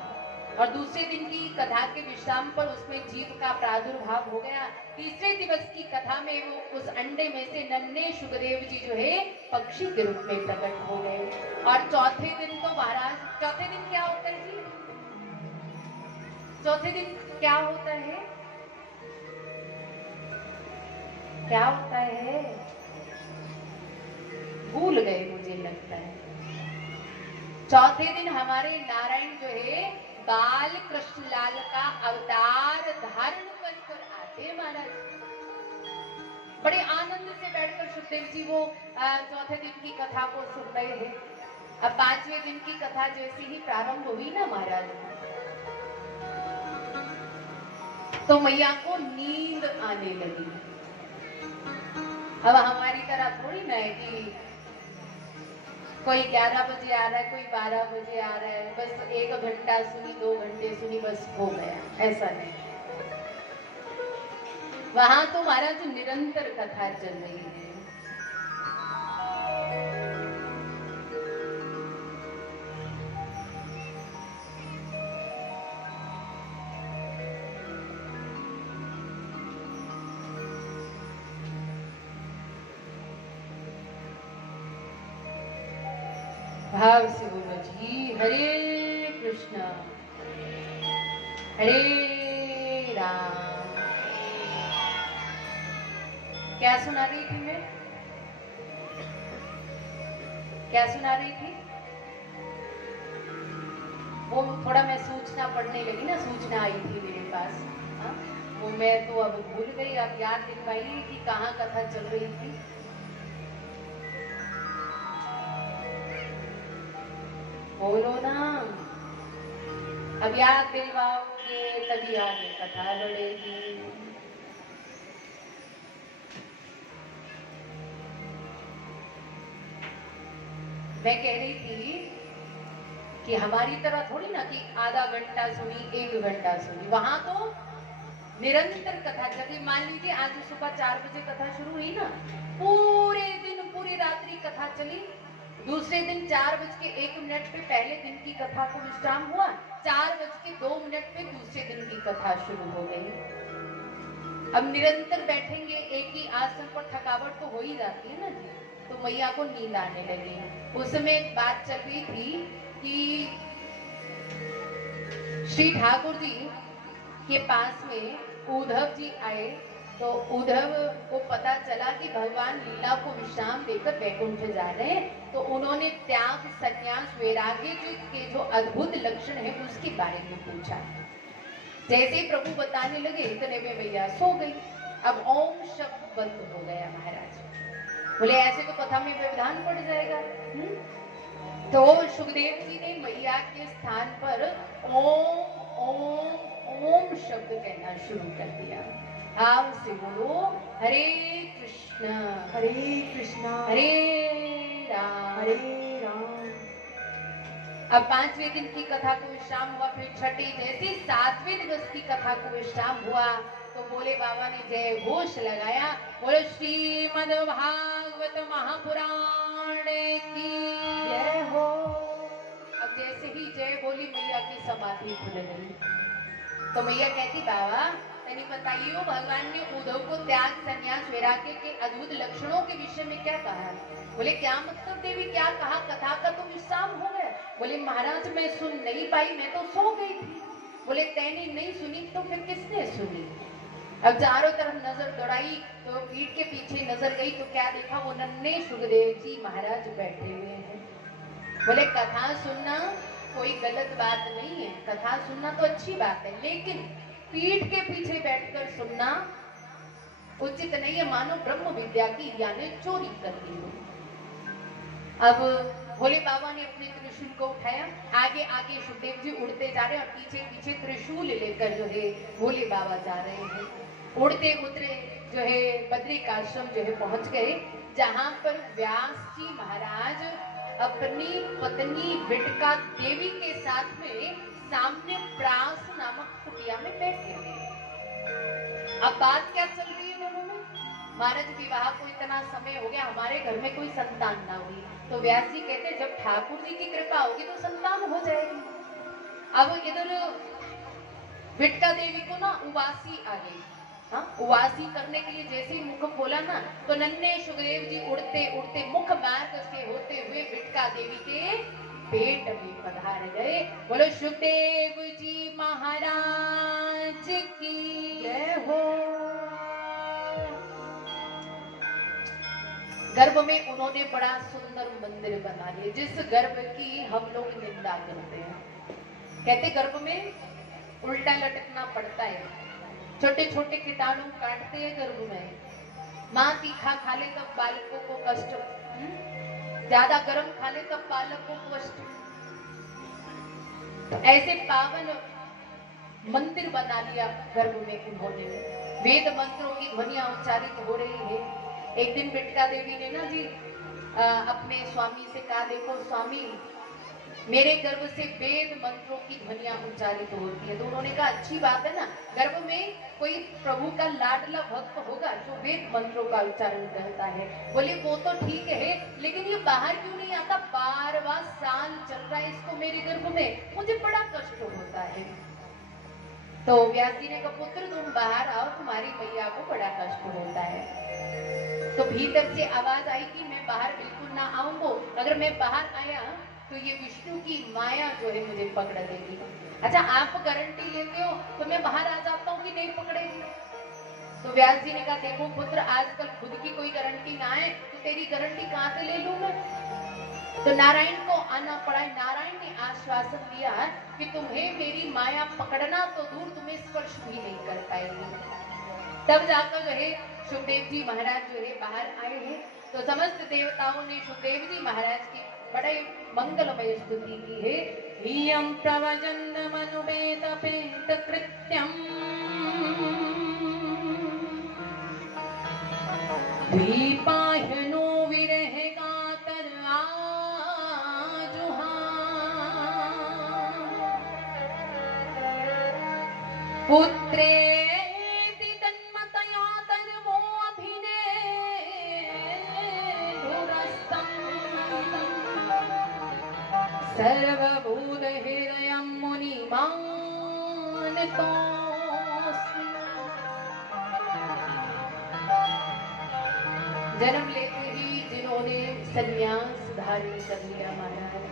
और दूसरे दिन की कथा के विश्राम पर उसमें जीव का प्रादुर्भाव हो गया। तीसरे दिवस की कथा में वो उस अंडे में से नन्हे सुखदेव जी जो है पक्षी के रूप में प्रकट हो गए। और चौथे दिन तो महाराज, चौथे दिन क्या होता है जी? चौथे दिन क्या होता है? क्या होता है? भूल गए मुझे लगता है। चौथे दिन हमारे नारायण जो है बाल कृष्ण लाल का अवतार धारण बनकर आते महाराज। बड़े आनंद से बैठकर सुखदेव जी वो चौथे दिन की कथा को सुन रहे हैं। अब पांचवें दिन की कथा जैसी ही प्रारंभ हुई ना महाराज, तो मैया को नींद आने लगी। अब हमारी तरह थोड़ी ना है कि कोई 11 बजे आ रहा है, कोई 12 बजे आ रहा है, बस 1 घंटा सुनी, 2 घंटे सुनी, बस हो गया, ऐसा नहीं। वहां तो महाराज निरंतर कथा चल रही है। भाव से बोलो जी, हरे कृष्ण हरे राम। क्या सुना रही थी मैं? क्या सुना रही थी? वो थोड़ा मैं सूचना पढ़ने लगी ना, सूचना आई थी मेरे पास। हाँ? वो मैं तो अब भूल गई, अब याद दिलवाइए कि कहाँ कथा चल रही थी। बोलो ना, अब याद दिलवाओगे तभी आगे कथा बढ़ेगी। मैं कह रही थी कि हमारी तरह थोड़ी ना कि आधा घंटा सुनी, 1 घंटा सुनी। वहां तो निरंतर कथा चली। मान लीजिए आज सुबह 4 बजे कथा शुरू हुई ना, पूरे दिन पूरी रात्रि कथा चली। दूसरे दिन 4:01 पे पहले दिन की कथा को विश्राम हुआ, 4:02 पे दूसरे दिन की कथा शुरू हो गई। अब निरंतर बैठेंगे एक ही आसन पर, थकावट तो हो ही जाती है ना जी। तो मैया को नींद आने लगी। उस समय एक बात चल रही थी कि श्री ठाकुर जी के पास में उद्धव जी आए, तो उद्धव को पता चला कि भगवान लीला को विश्राम देकर वैकुंठ जा रहे हैं। तो उन्होंने त्याग, संन्यास, वैराग्य के जो अद्भुत लक्षण है उसके बारे में पूछा। जैसे ही प्रभु बताने लगे इतने में मैया सो गई। अब ओम शब्द बंद हो गया महाराज। बोले ऐसे तो कथा में व्यवधान पड़ जाएगा। तो सुखदेव जी ने मैया के स्थान पर ओम ओम ओम शब्द कहना शुरू कर दिया। आप से बोलो, हरे कृष्ण हरे कृष्ण हरे राम हरे राम। अब 5वें दिन की कथा को विश्राम हुआ, फिर छठी जैसे 7वें दिवस की कथा को विश्राम हुआ, तो बोले बाबा ने जय घोष लगाया। बोलो श्रीमद् भागवत महापुराण की जय हो। अब जैसे ही जय बोली मैया की समाधि खुल गई। तो मैया कहती, बाबा तनी बताइए भगवान ने उद्धव को त्याग, संन्यास, वैराग्य के अद्भुत लक्षणों के विषय में क्या कहा? बोले क्या मतलब देवी, क्या कहा? कथा का तो विश्राम हो गया। बोले महाराज मैं सुन नहीं पाई, मैं तो सो गई थी। बोले तैने नहीं सुनी तो फिर किसने सुनी? अब चारों तरफ नजर दौड़ाई तो पीठ के पीछे नजर गई तो क्या देखा, वो नन्हे सुखदेव जी महाराज बैठे हुए हैं। बोले कथा सुनना कोई गलत बात नहीं है, कथा सुनना तो अच्छी बात है, लेकिन पीठ के पीछे बैठकर सुनना उचित नहीं है, मानो ब्रह्म विद्या की यानी चोरी कर ली हो। अब भोले बाबा ने अपने त्रिशूल को उठाया, आगे आगे सुखदेव जी उड़ते जा रहे हैं और पीछे पीछे त्रिशूल लेकर जो है भोले बाबा जा रहे हैं। उड़ते उतरे जो है बद्रिकाश्रम जो है पहुंच गए, जहां पर व्यास जी महाराज अपनी पत्नी बिटका देवी के साथ में सामने प्रास नामक कुटिया में बैठे हैं। अब बात क्या चल रही है दोनों में, महाराज विवाह को इतना समय हो गया, हमारे घर में कोई संतान ना हुई, तो व्यास जी कहते जब ठाकुर जी की कृपा होगी तो संतान हो जाएगी। अब इधर बिटका देवी को ना उवासी आ गई, हाँ उवासी करने के लिए जैसे ही मुख खोला ना तो नन्हे सुखदेव जी उड़ते उड़ते मुख मार्ग से होते हुए बिटका देवी के पेट में पधार गए। बोलो सुखदेव जी महाराज की जय हो। गर्भ में उन्होंने बड़ा सुंदर मंदिर बना लिया, जिस गर्भ की हम लोग निंदा करते हैं। कहते गर्भ में उल्टा लटकना पड़ता है, छोटे छोटे कीटाणु काटते हैं गर्भ में, माँ तीखा खा ले तब बालकों को कष्ट, ज्यादा गर्म खा ले तब बालक को कष्ट। तो ऐसे पावन मंदिर बना लिया गर्भ में उन्होंने, वेद मंत्रों की ध्वनियां उच्चारित हो रही है। एक दिन बिटका देवी ने ना जी अपने स्वामी से कहा, देखो स्वामी मेरे गर्भ से वेद मंत्रों की ध्वनियां उच्चारित होती है। तो उन्होंने कहा अच्छी बात है ना, गर्भ में कोई प्रभु का लाडला भक्त होगा जो वेद मंत्रों का उच्चारण करता है। बोले वो तो ठीक है, लेकिन ये बाहर क्यों नहीं आता, 12वां साल चल रहा है इसको मेरे गर्भ में, मुझे बड़ा कष्ट होता है। तो व्यास जी ने कहा पुत्र तुम बाहर आओ, तुम्हारी मैया को बड़ा कष्ट होता है। तो भीतर से आवाज आई कि मैं बाहर बिल्कुल ना आऊंगा, अगर मैं बाहर आया तो ये विष्णु की माया जो है मुझे पकड़ लेगी। अच्छा आप गारंटी लेते हो तो मैं बाहर आ जाता हूँ कि नहीं पकड़ेगी। तो व्यास जी ने कहा देखो पुत्र आजकल खुद की कोई गारंटी ना आए तो तेरी गारंटी कहाँ से ले लूं मैं। तो नारायण को आना पड़ा। नारायण ने आश्वासन दिया कि तुम्हें मेरी माया पकड़ना तो दूर, तुम्हें स्पर्श भी नहीं कर पाएगी। तब जाकर जो है सुखदेव जी महाराज जो है बाहर आए हैं। तो समस्त देवताओं ने सुखदेव जी महाराज की बड़े मंगलमय स्तुति की है। हियं प्रवचनमनुपेत पेत कृत्यम् द्वीपायनो विरह कातर आजुहा पुत्रेति तन्मतया तन्मो अभिनेदुरस्तम् सर्वभूतहृदयं मुनिमानतोऽस्मि। जन्म लेते ही जिन्होंने संन्यास धारण कर लिया महाराज,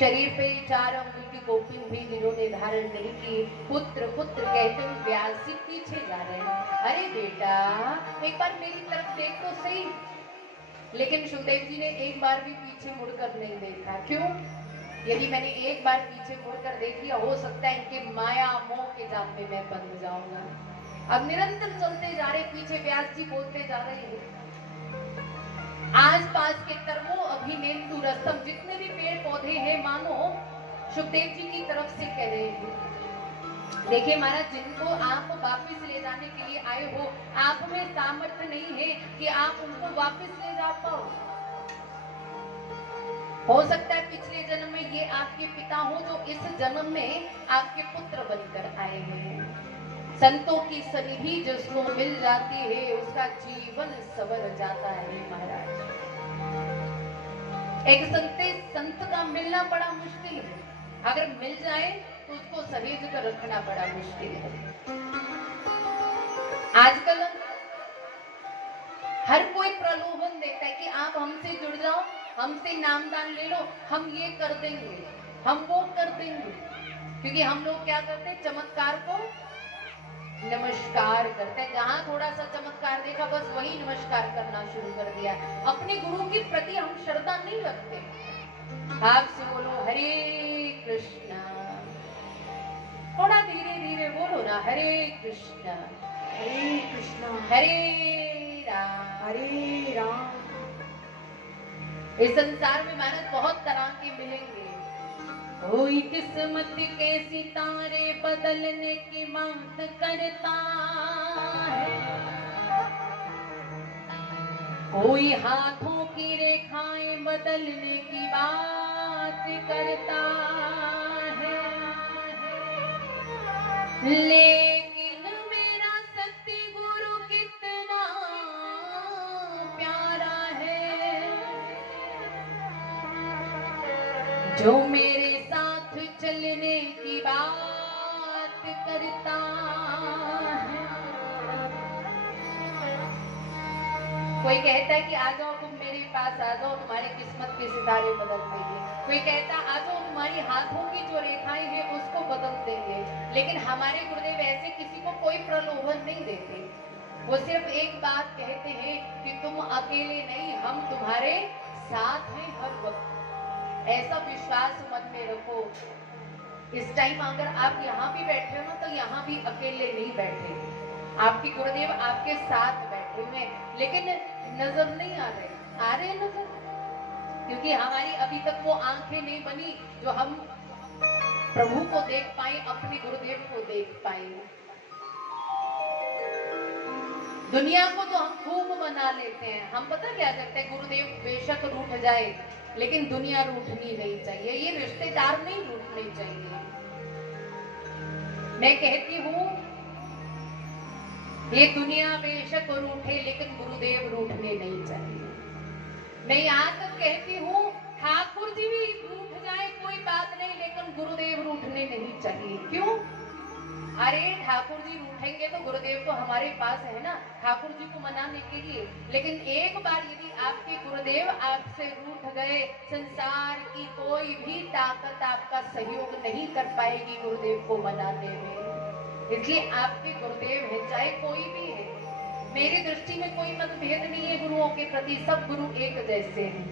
शरीर पे 4 अंगुल की गोपी भी जिन्होंने धारण नहीं की, पुत्र पुत्र कहते हुए व्यास जी पीछे जा रहे हैं। अरे बेटा एक बार मेरी तरफ देख तो सही। लेकिन सुखदेव जी ने एक बार भी पीछे मुड़कर नहीं देखा। क्यों? यदि मैंने एक बार पीछे मुड़कर देख लिया हो सकता है इनके माया मोह के जाल में मैं बंध जाऊंगा। अब निरंतर चलते जा रहे, पीछे व्यास जी बोलते जा रहे हैं। आसपास के तरवो अभिनेंदु रस्तम, जितने भी पेड़ पौधे हैं मानो सुखदेव जी की तरफ से कह रहे हैं। देखिए महाराज जिनको आप वापस ले जाने के लिए आए हो, आप में सामर्थ्य नहीं है कि आप उनको वापस ले जा पाओ। हो सकता है पिछले जन्म में ये आपके पिता हो जो इस जन्म में आपके पुत्र बनकर आए हैं। संतों की सनिधि जिसको मिल जाती है उसका जीवन संवर जाता है महाराज। एक संत का मिलना बड़ा मुश्किल है, अगर मिल जाए तो उसको सहेज कर रखना बड़ा मुश्किल है। आजकल हर कोई प्रलोभन देता है कि आप हमसे जुड़ जाओ, हमसे नामदान ले लो, हम ये कर देंगे, हम वो कर देंगे। क्योंकि हम लोग क्या करते हैं, चमत्कार को नमस्कार करते हैं। जहां थोड़ा सा चमत्कार देखा बस वही नमस्कार करना शुरू कर दिया। अपने गुरु के प्रति हम श्रद्धा नहीं रखते। आप से बोलो हरे कृष्णा, थोड़ा धीरे धीरे बोलो ना, हरे कृष्णा हरे कृष्णा हरे राम हरे राम। इस संसार में मानस बहुत तरह के मिलेंगे। कोई किस्मत के सितारे बदलने की बात करता है, कोई हाथों की रेखाएं बदलने की बात करता है, लेकिन मेरा सत्य गुरु कितना प्यारा है, जो मेरे साथ चलने की बात करता है। कोई कहता है कि आ जाओ तुम मेरे पास, आ जाओ तुम्हारे किस्मत के सितारे बदल देंगे। कोई कहता आ जाओ तुम्हारी हाथों की जो रेखाएं हैं उसको बदल देंगे। लेकिन हमारे गुरुदेव ऐसे किसी को कोई प्रलोभन नहीं देते। वो सिर्फ एक बात कहते हैं कि तुम अकेले नहीं, हम तुम्हारे साथ हैं हर वक्त। ऐसा विश्वास मन में रखो। इस टाइम अगर आप यहाँ भी बैठे हो ना तो यहाँ भी अकेले नहीं बैठे, आपके गुरुदेव आपके साथ बैठे हुए, लेकिन नजर नहीं आ रहे नजर, क्योंकि हमारी अभी तक वो आंखें नहीं बनी जो हम प्रभु को देख पाए, अपने गुरुदेव को देख पाए। दुनिया को तो हम खूब मना लेते हैं। हम पता क्या करते हैं, गुरुदेव बेशक रूठ जाए लेकिन दुनिया रूठनी नहीं चाहिए, ये रिश्तेदार नहीं रूठने चाहिए। मैं कहती हूँ ये दुनिया बेशक रूठे लेकिन गुरुदेव रूठने नहीं चाहिए। मैं यहाँ तक कहती हूँ ठाकुर जी भी रूठ जाए कोई बात नहीं, लेकिन गुरुदेव रूठने नहीं चाहिए। क्यों? अरे ठाकुर जी रूठेंगे तो गुरुदेव तो हमारे पास है ना, ठाकुर जी को मनाने के लिए। लेकिन एक बार यदि आपके गुरुदेव आपसे रूठ गए, संसार की कोई भी ताकत आपका सहयोग नहीं कर पाएगी गुरुदेव को मनाने में। इसलिए आपके गुरुदेव है चाहे कोई भी है, मेरी दृष्टि में कोई मतभेद नहीं है गुरुओं के प्रति। सब गुरु एक जैसे हैं,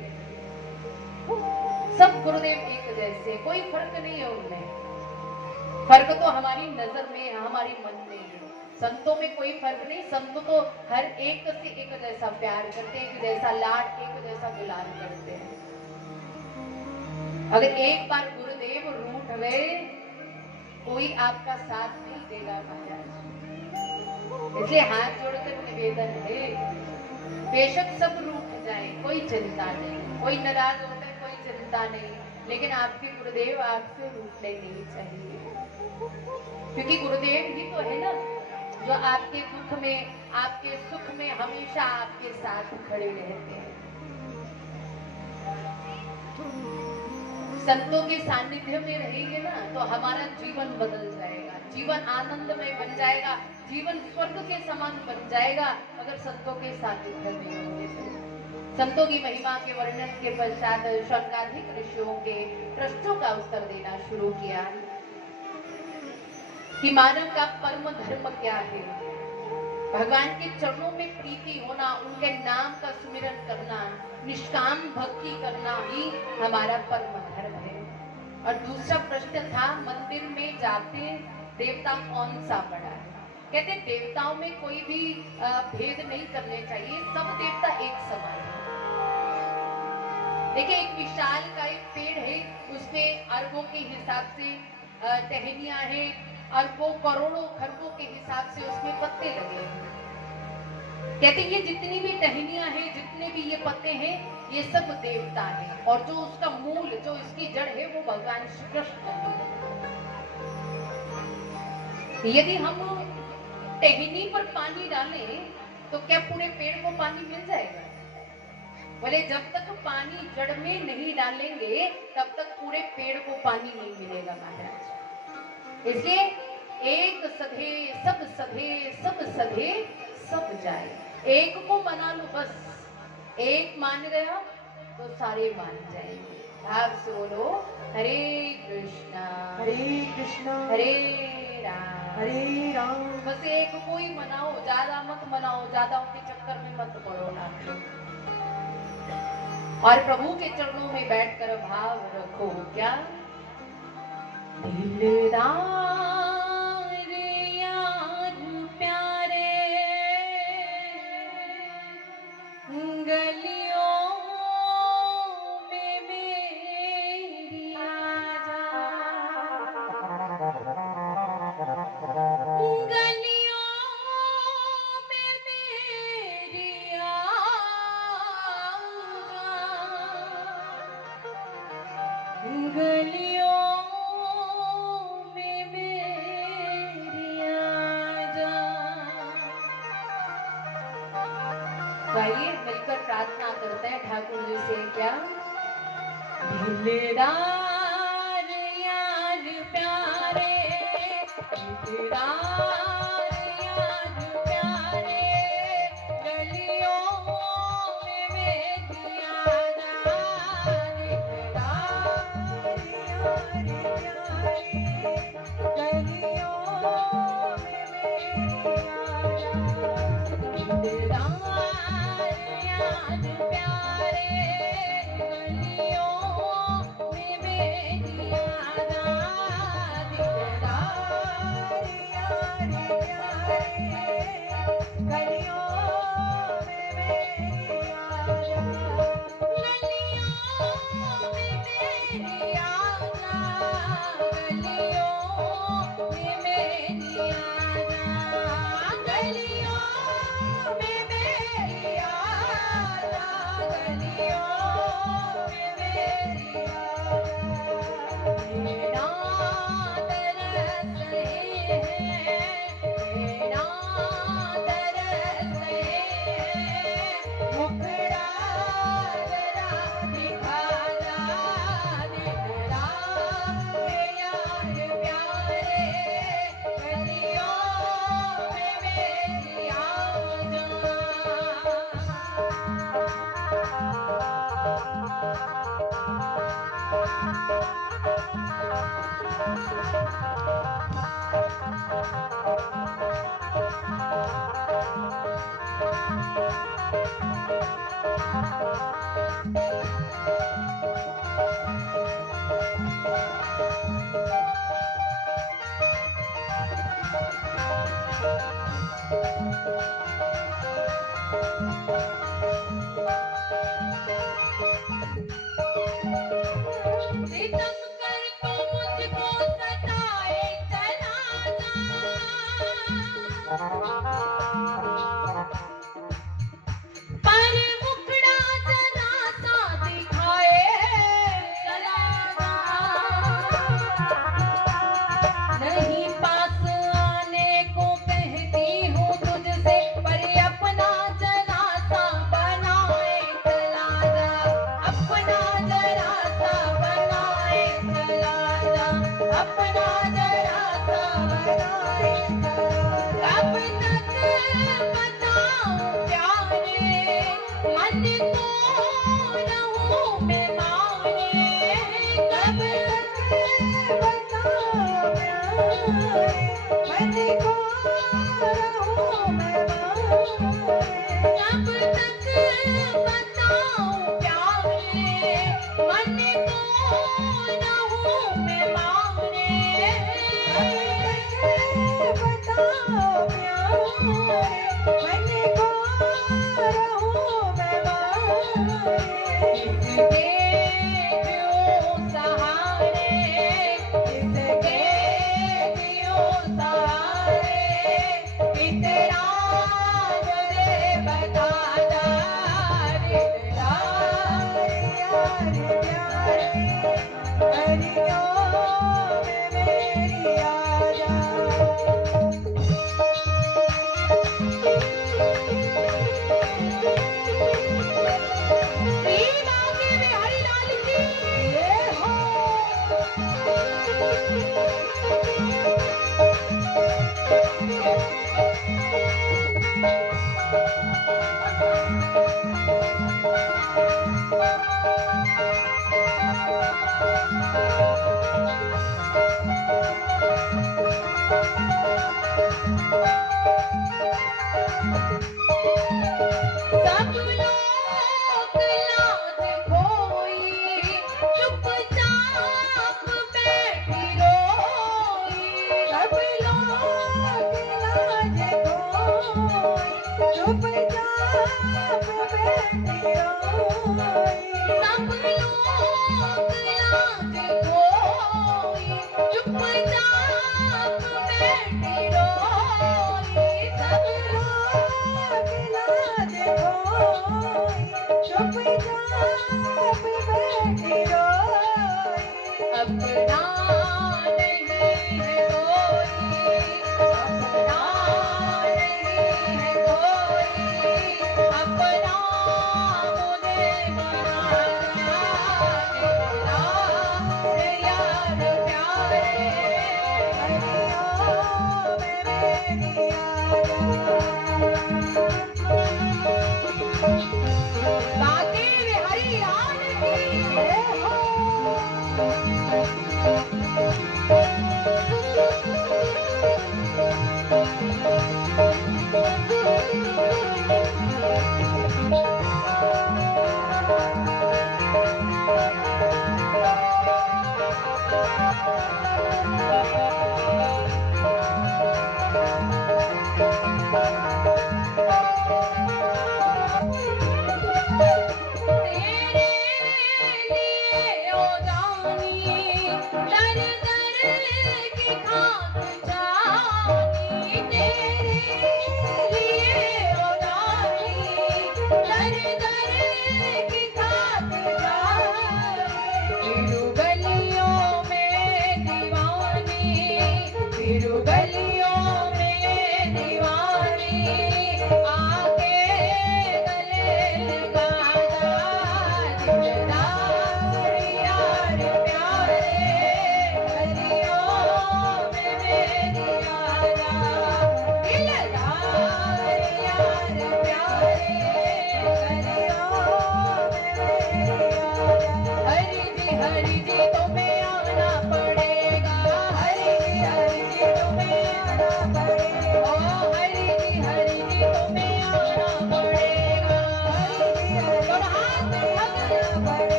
सब गुरुदेव एक जैसे, कोई फर्क नहीं है उनमें। फर्क तो हमारी नजर में है, हमारी मन में है। संतों में कोई फर्क नहीं, संत तो हर एक से एक जैसा प्यार करते हैं, एक जैसा लाड, एक जैसा दुलार करते हैं। अगर एक बार गुरुदेव रूठ गए कोई आपका साथ नहीं देगा महाराज। इसलिए हाथ जोड़कर निवेदन है, बेशक सब रूठ जाए कोई चिंता नहीं, कोई नाराज होता है कोई चिंता नहीं, लेकिन आपके गुरुदेव आपसे रूठने नहीं चाहिए। क्योंकि गुरुदेव ही तो है ना जो आपके दुख में आपके सुख में हमेशा आपके साथ खड़े रहते हैं। संतों के सानिध्य में रहेंगे ना तो हमारा जीवन बदल जाएगा, जीवन आनंदमय बन जाएगा, जीवन स्वर्ग के समान बन जाएगा अगर संतों के सानिध्य में रहेंगे तो। संतों की महिमा के वर्णन के पश्चात शौनकाधिक ऋषियों के प्रश्नों का उत्तर देना शुरू किया कि मानव का परम धर्म क्या है। भगवान के चरणों में प्रीति होना, उनके नाम का सुमिरन करना, निष्काम भक्ति करना ही हमारा परम धर्म है। और दूसरा प्रश्न था मंदिर में जाते देवता कौन सा बड़ा है। कहते देवताओं में कोई भी भेद नहीं करने चाहिए, सब देवता एक समान है। देखिए एक विशाल का एक पेड़ है, उसमें अरबों के हिसाब से टहनियां हैं, अरबों करोड़ों खरबों के हिसाब से उसमें पत्ते लगे हैं। कहते ये जितनी भी टहनियां हैं, जितने भी ये पत्ते हैं, ये सब देवता हैं, और जो उसका मूल, जो इसकी जड़ है, वो भगवान श्री कृष्ण है। यदि हम टहनी पर पानी डालें तो क्या पूरे पेड़ को पानी मिल जाएगा? बोले जब तक पानी जड़ में नहीं डालेंगे तब तक पूरे पेड़ को पानी नहीं मिलेगा महाराज। इसलिए एक सधे सब सधे, सब सधे सब जाए। एक को मना लो बस, एक मान गया तो सारे मान जाएंगे। भाव से बोलो हरे कृष्णा हरे राम। राम। बस एक कोई मनाओ, ज्यादा मत मनाओ, ज्यादा उनके चक्कर में मत पड़ो ना। और प्रभु के चरणों में बैठकर भाव रखो क्या, दिलदार यार प्यारे गलियों में मेरी आजा, गलियों में मेरी आजा, गलियों में मेरी आजा। तो आइए मिलकर प्रार्थना करते हैं ठाकुर जी से क्या, दिलदार यार प्यारे, दिलदार यार प्यारे गलियों में मेरी आजा, दिलदार यार प्यारे गलियों में मेरी आजा, दिलदार यार प्यारे गलियों में मेरी आजा, दिलदार यार प्यारे गलियों में मेरी आजा, गलियों में मेरी आजा, गलियों में मेरी आजा, गलियों में मेरी आजा, गलियों में मेरी आजा, मेरा तरस रहे हैं, मेरा तरस रहे हैं, मुखड़ा जरा दिखा जा, दिलदार यार प्यारे गलियों में मेरी आजा। सितम कर तो मुझको सताए चला जा,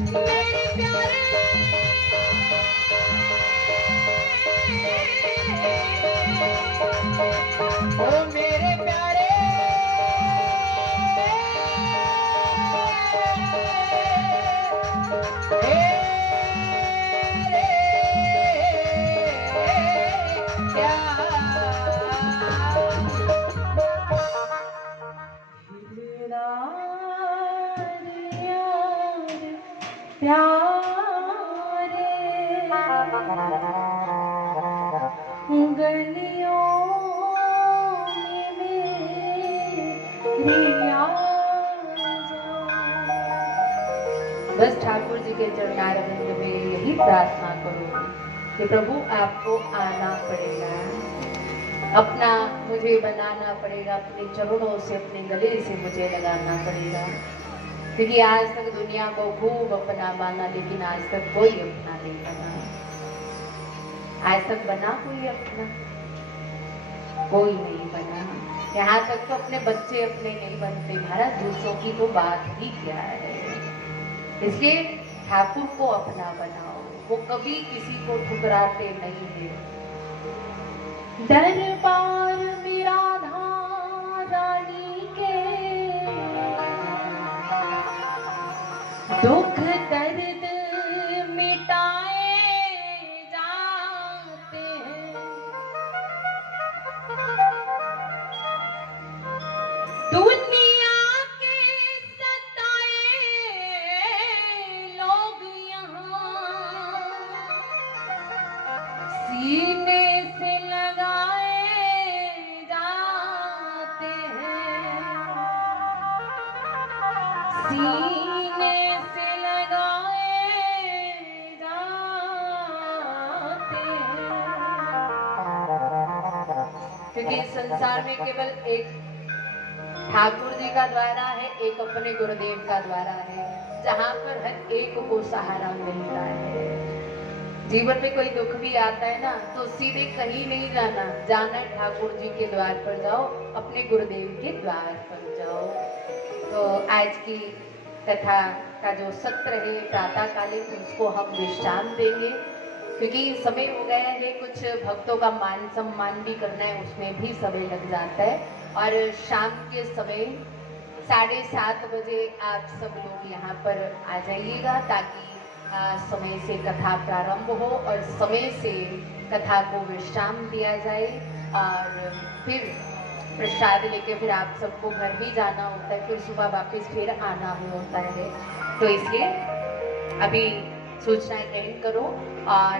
मेरे प्यारे ओ मेरे प्यारे गलियों बस ठाकुर जी के चरणारविंद में यही प्रार्थना करो कि प्रभु आपको आना पड़ेगा, अपना मुझे बनाना पड़ेगा, अपने चरणों से अपने गले से मुझे लगाना पड़ेगा, क्योंकि आज तक दुनिया को खूब अपना माना लेकिन आज तक कोई अपना नहीं बना। आज तक बना कोई अपना? कोई नहीं बना। यहाँ तक तो अपने बच्चे अपने नहीं बनते, महाराज दूसरों की तो बात ही क्या है। इसलिए ठाकुर को अपना बनाओ, वो कभी किसी को ठुकराते नहीं है। दरबार में राधा रानी के दुख दर्द मिटाए जाते हैं। दुनिया के सताए लोग यहाँ सीने से लगाए जाते हैं, सीने से लगाए जाते हैं। क्योंकि इस संसार में केवल एक ठाकुर जी का द्वारा है, एक अपने गुरुदेव का द्वारा है, जहाँ पर हर एक को सहारा मिलता है। जीवन में कोई दुख भी आता है ना, तो सीधे कहीं नहीं जाना, जाना ठाकुर जी के द्वार पर जाओ, अपने गुरुदेव के द्वार पर जाओ। तो आज की कथा का जो सत्र है प्रातःकालीन, उसको हम विश्राम देंगे, क्योंकि समय हो गया है, कुछ भक्तों का मान सम्मान भी करना है, उसमें भी समय लग जाता है। और शाम के समय 7:30 बजे आप सब लोग यहाँ पर आ जाइएगा, ताकि समय से कथा प्रारंभ हो और समय से कथा को विश्राम दिया जाए। और फिर प्रसाद लेके फिर आप सबको घर भी जाना होता है, फिर सुबह वापस फिर आना भी होता है। तो इसलिए अभी सूचना ग्रहण करो और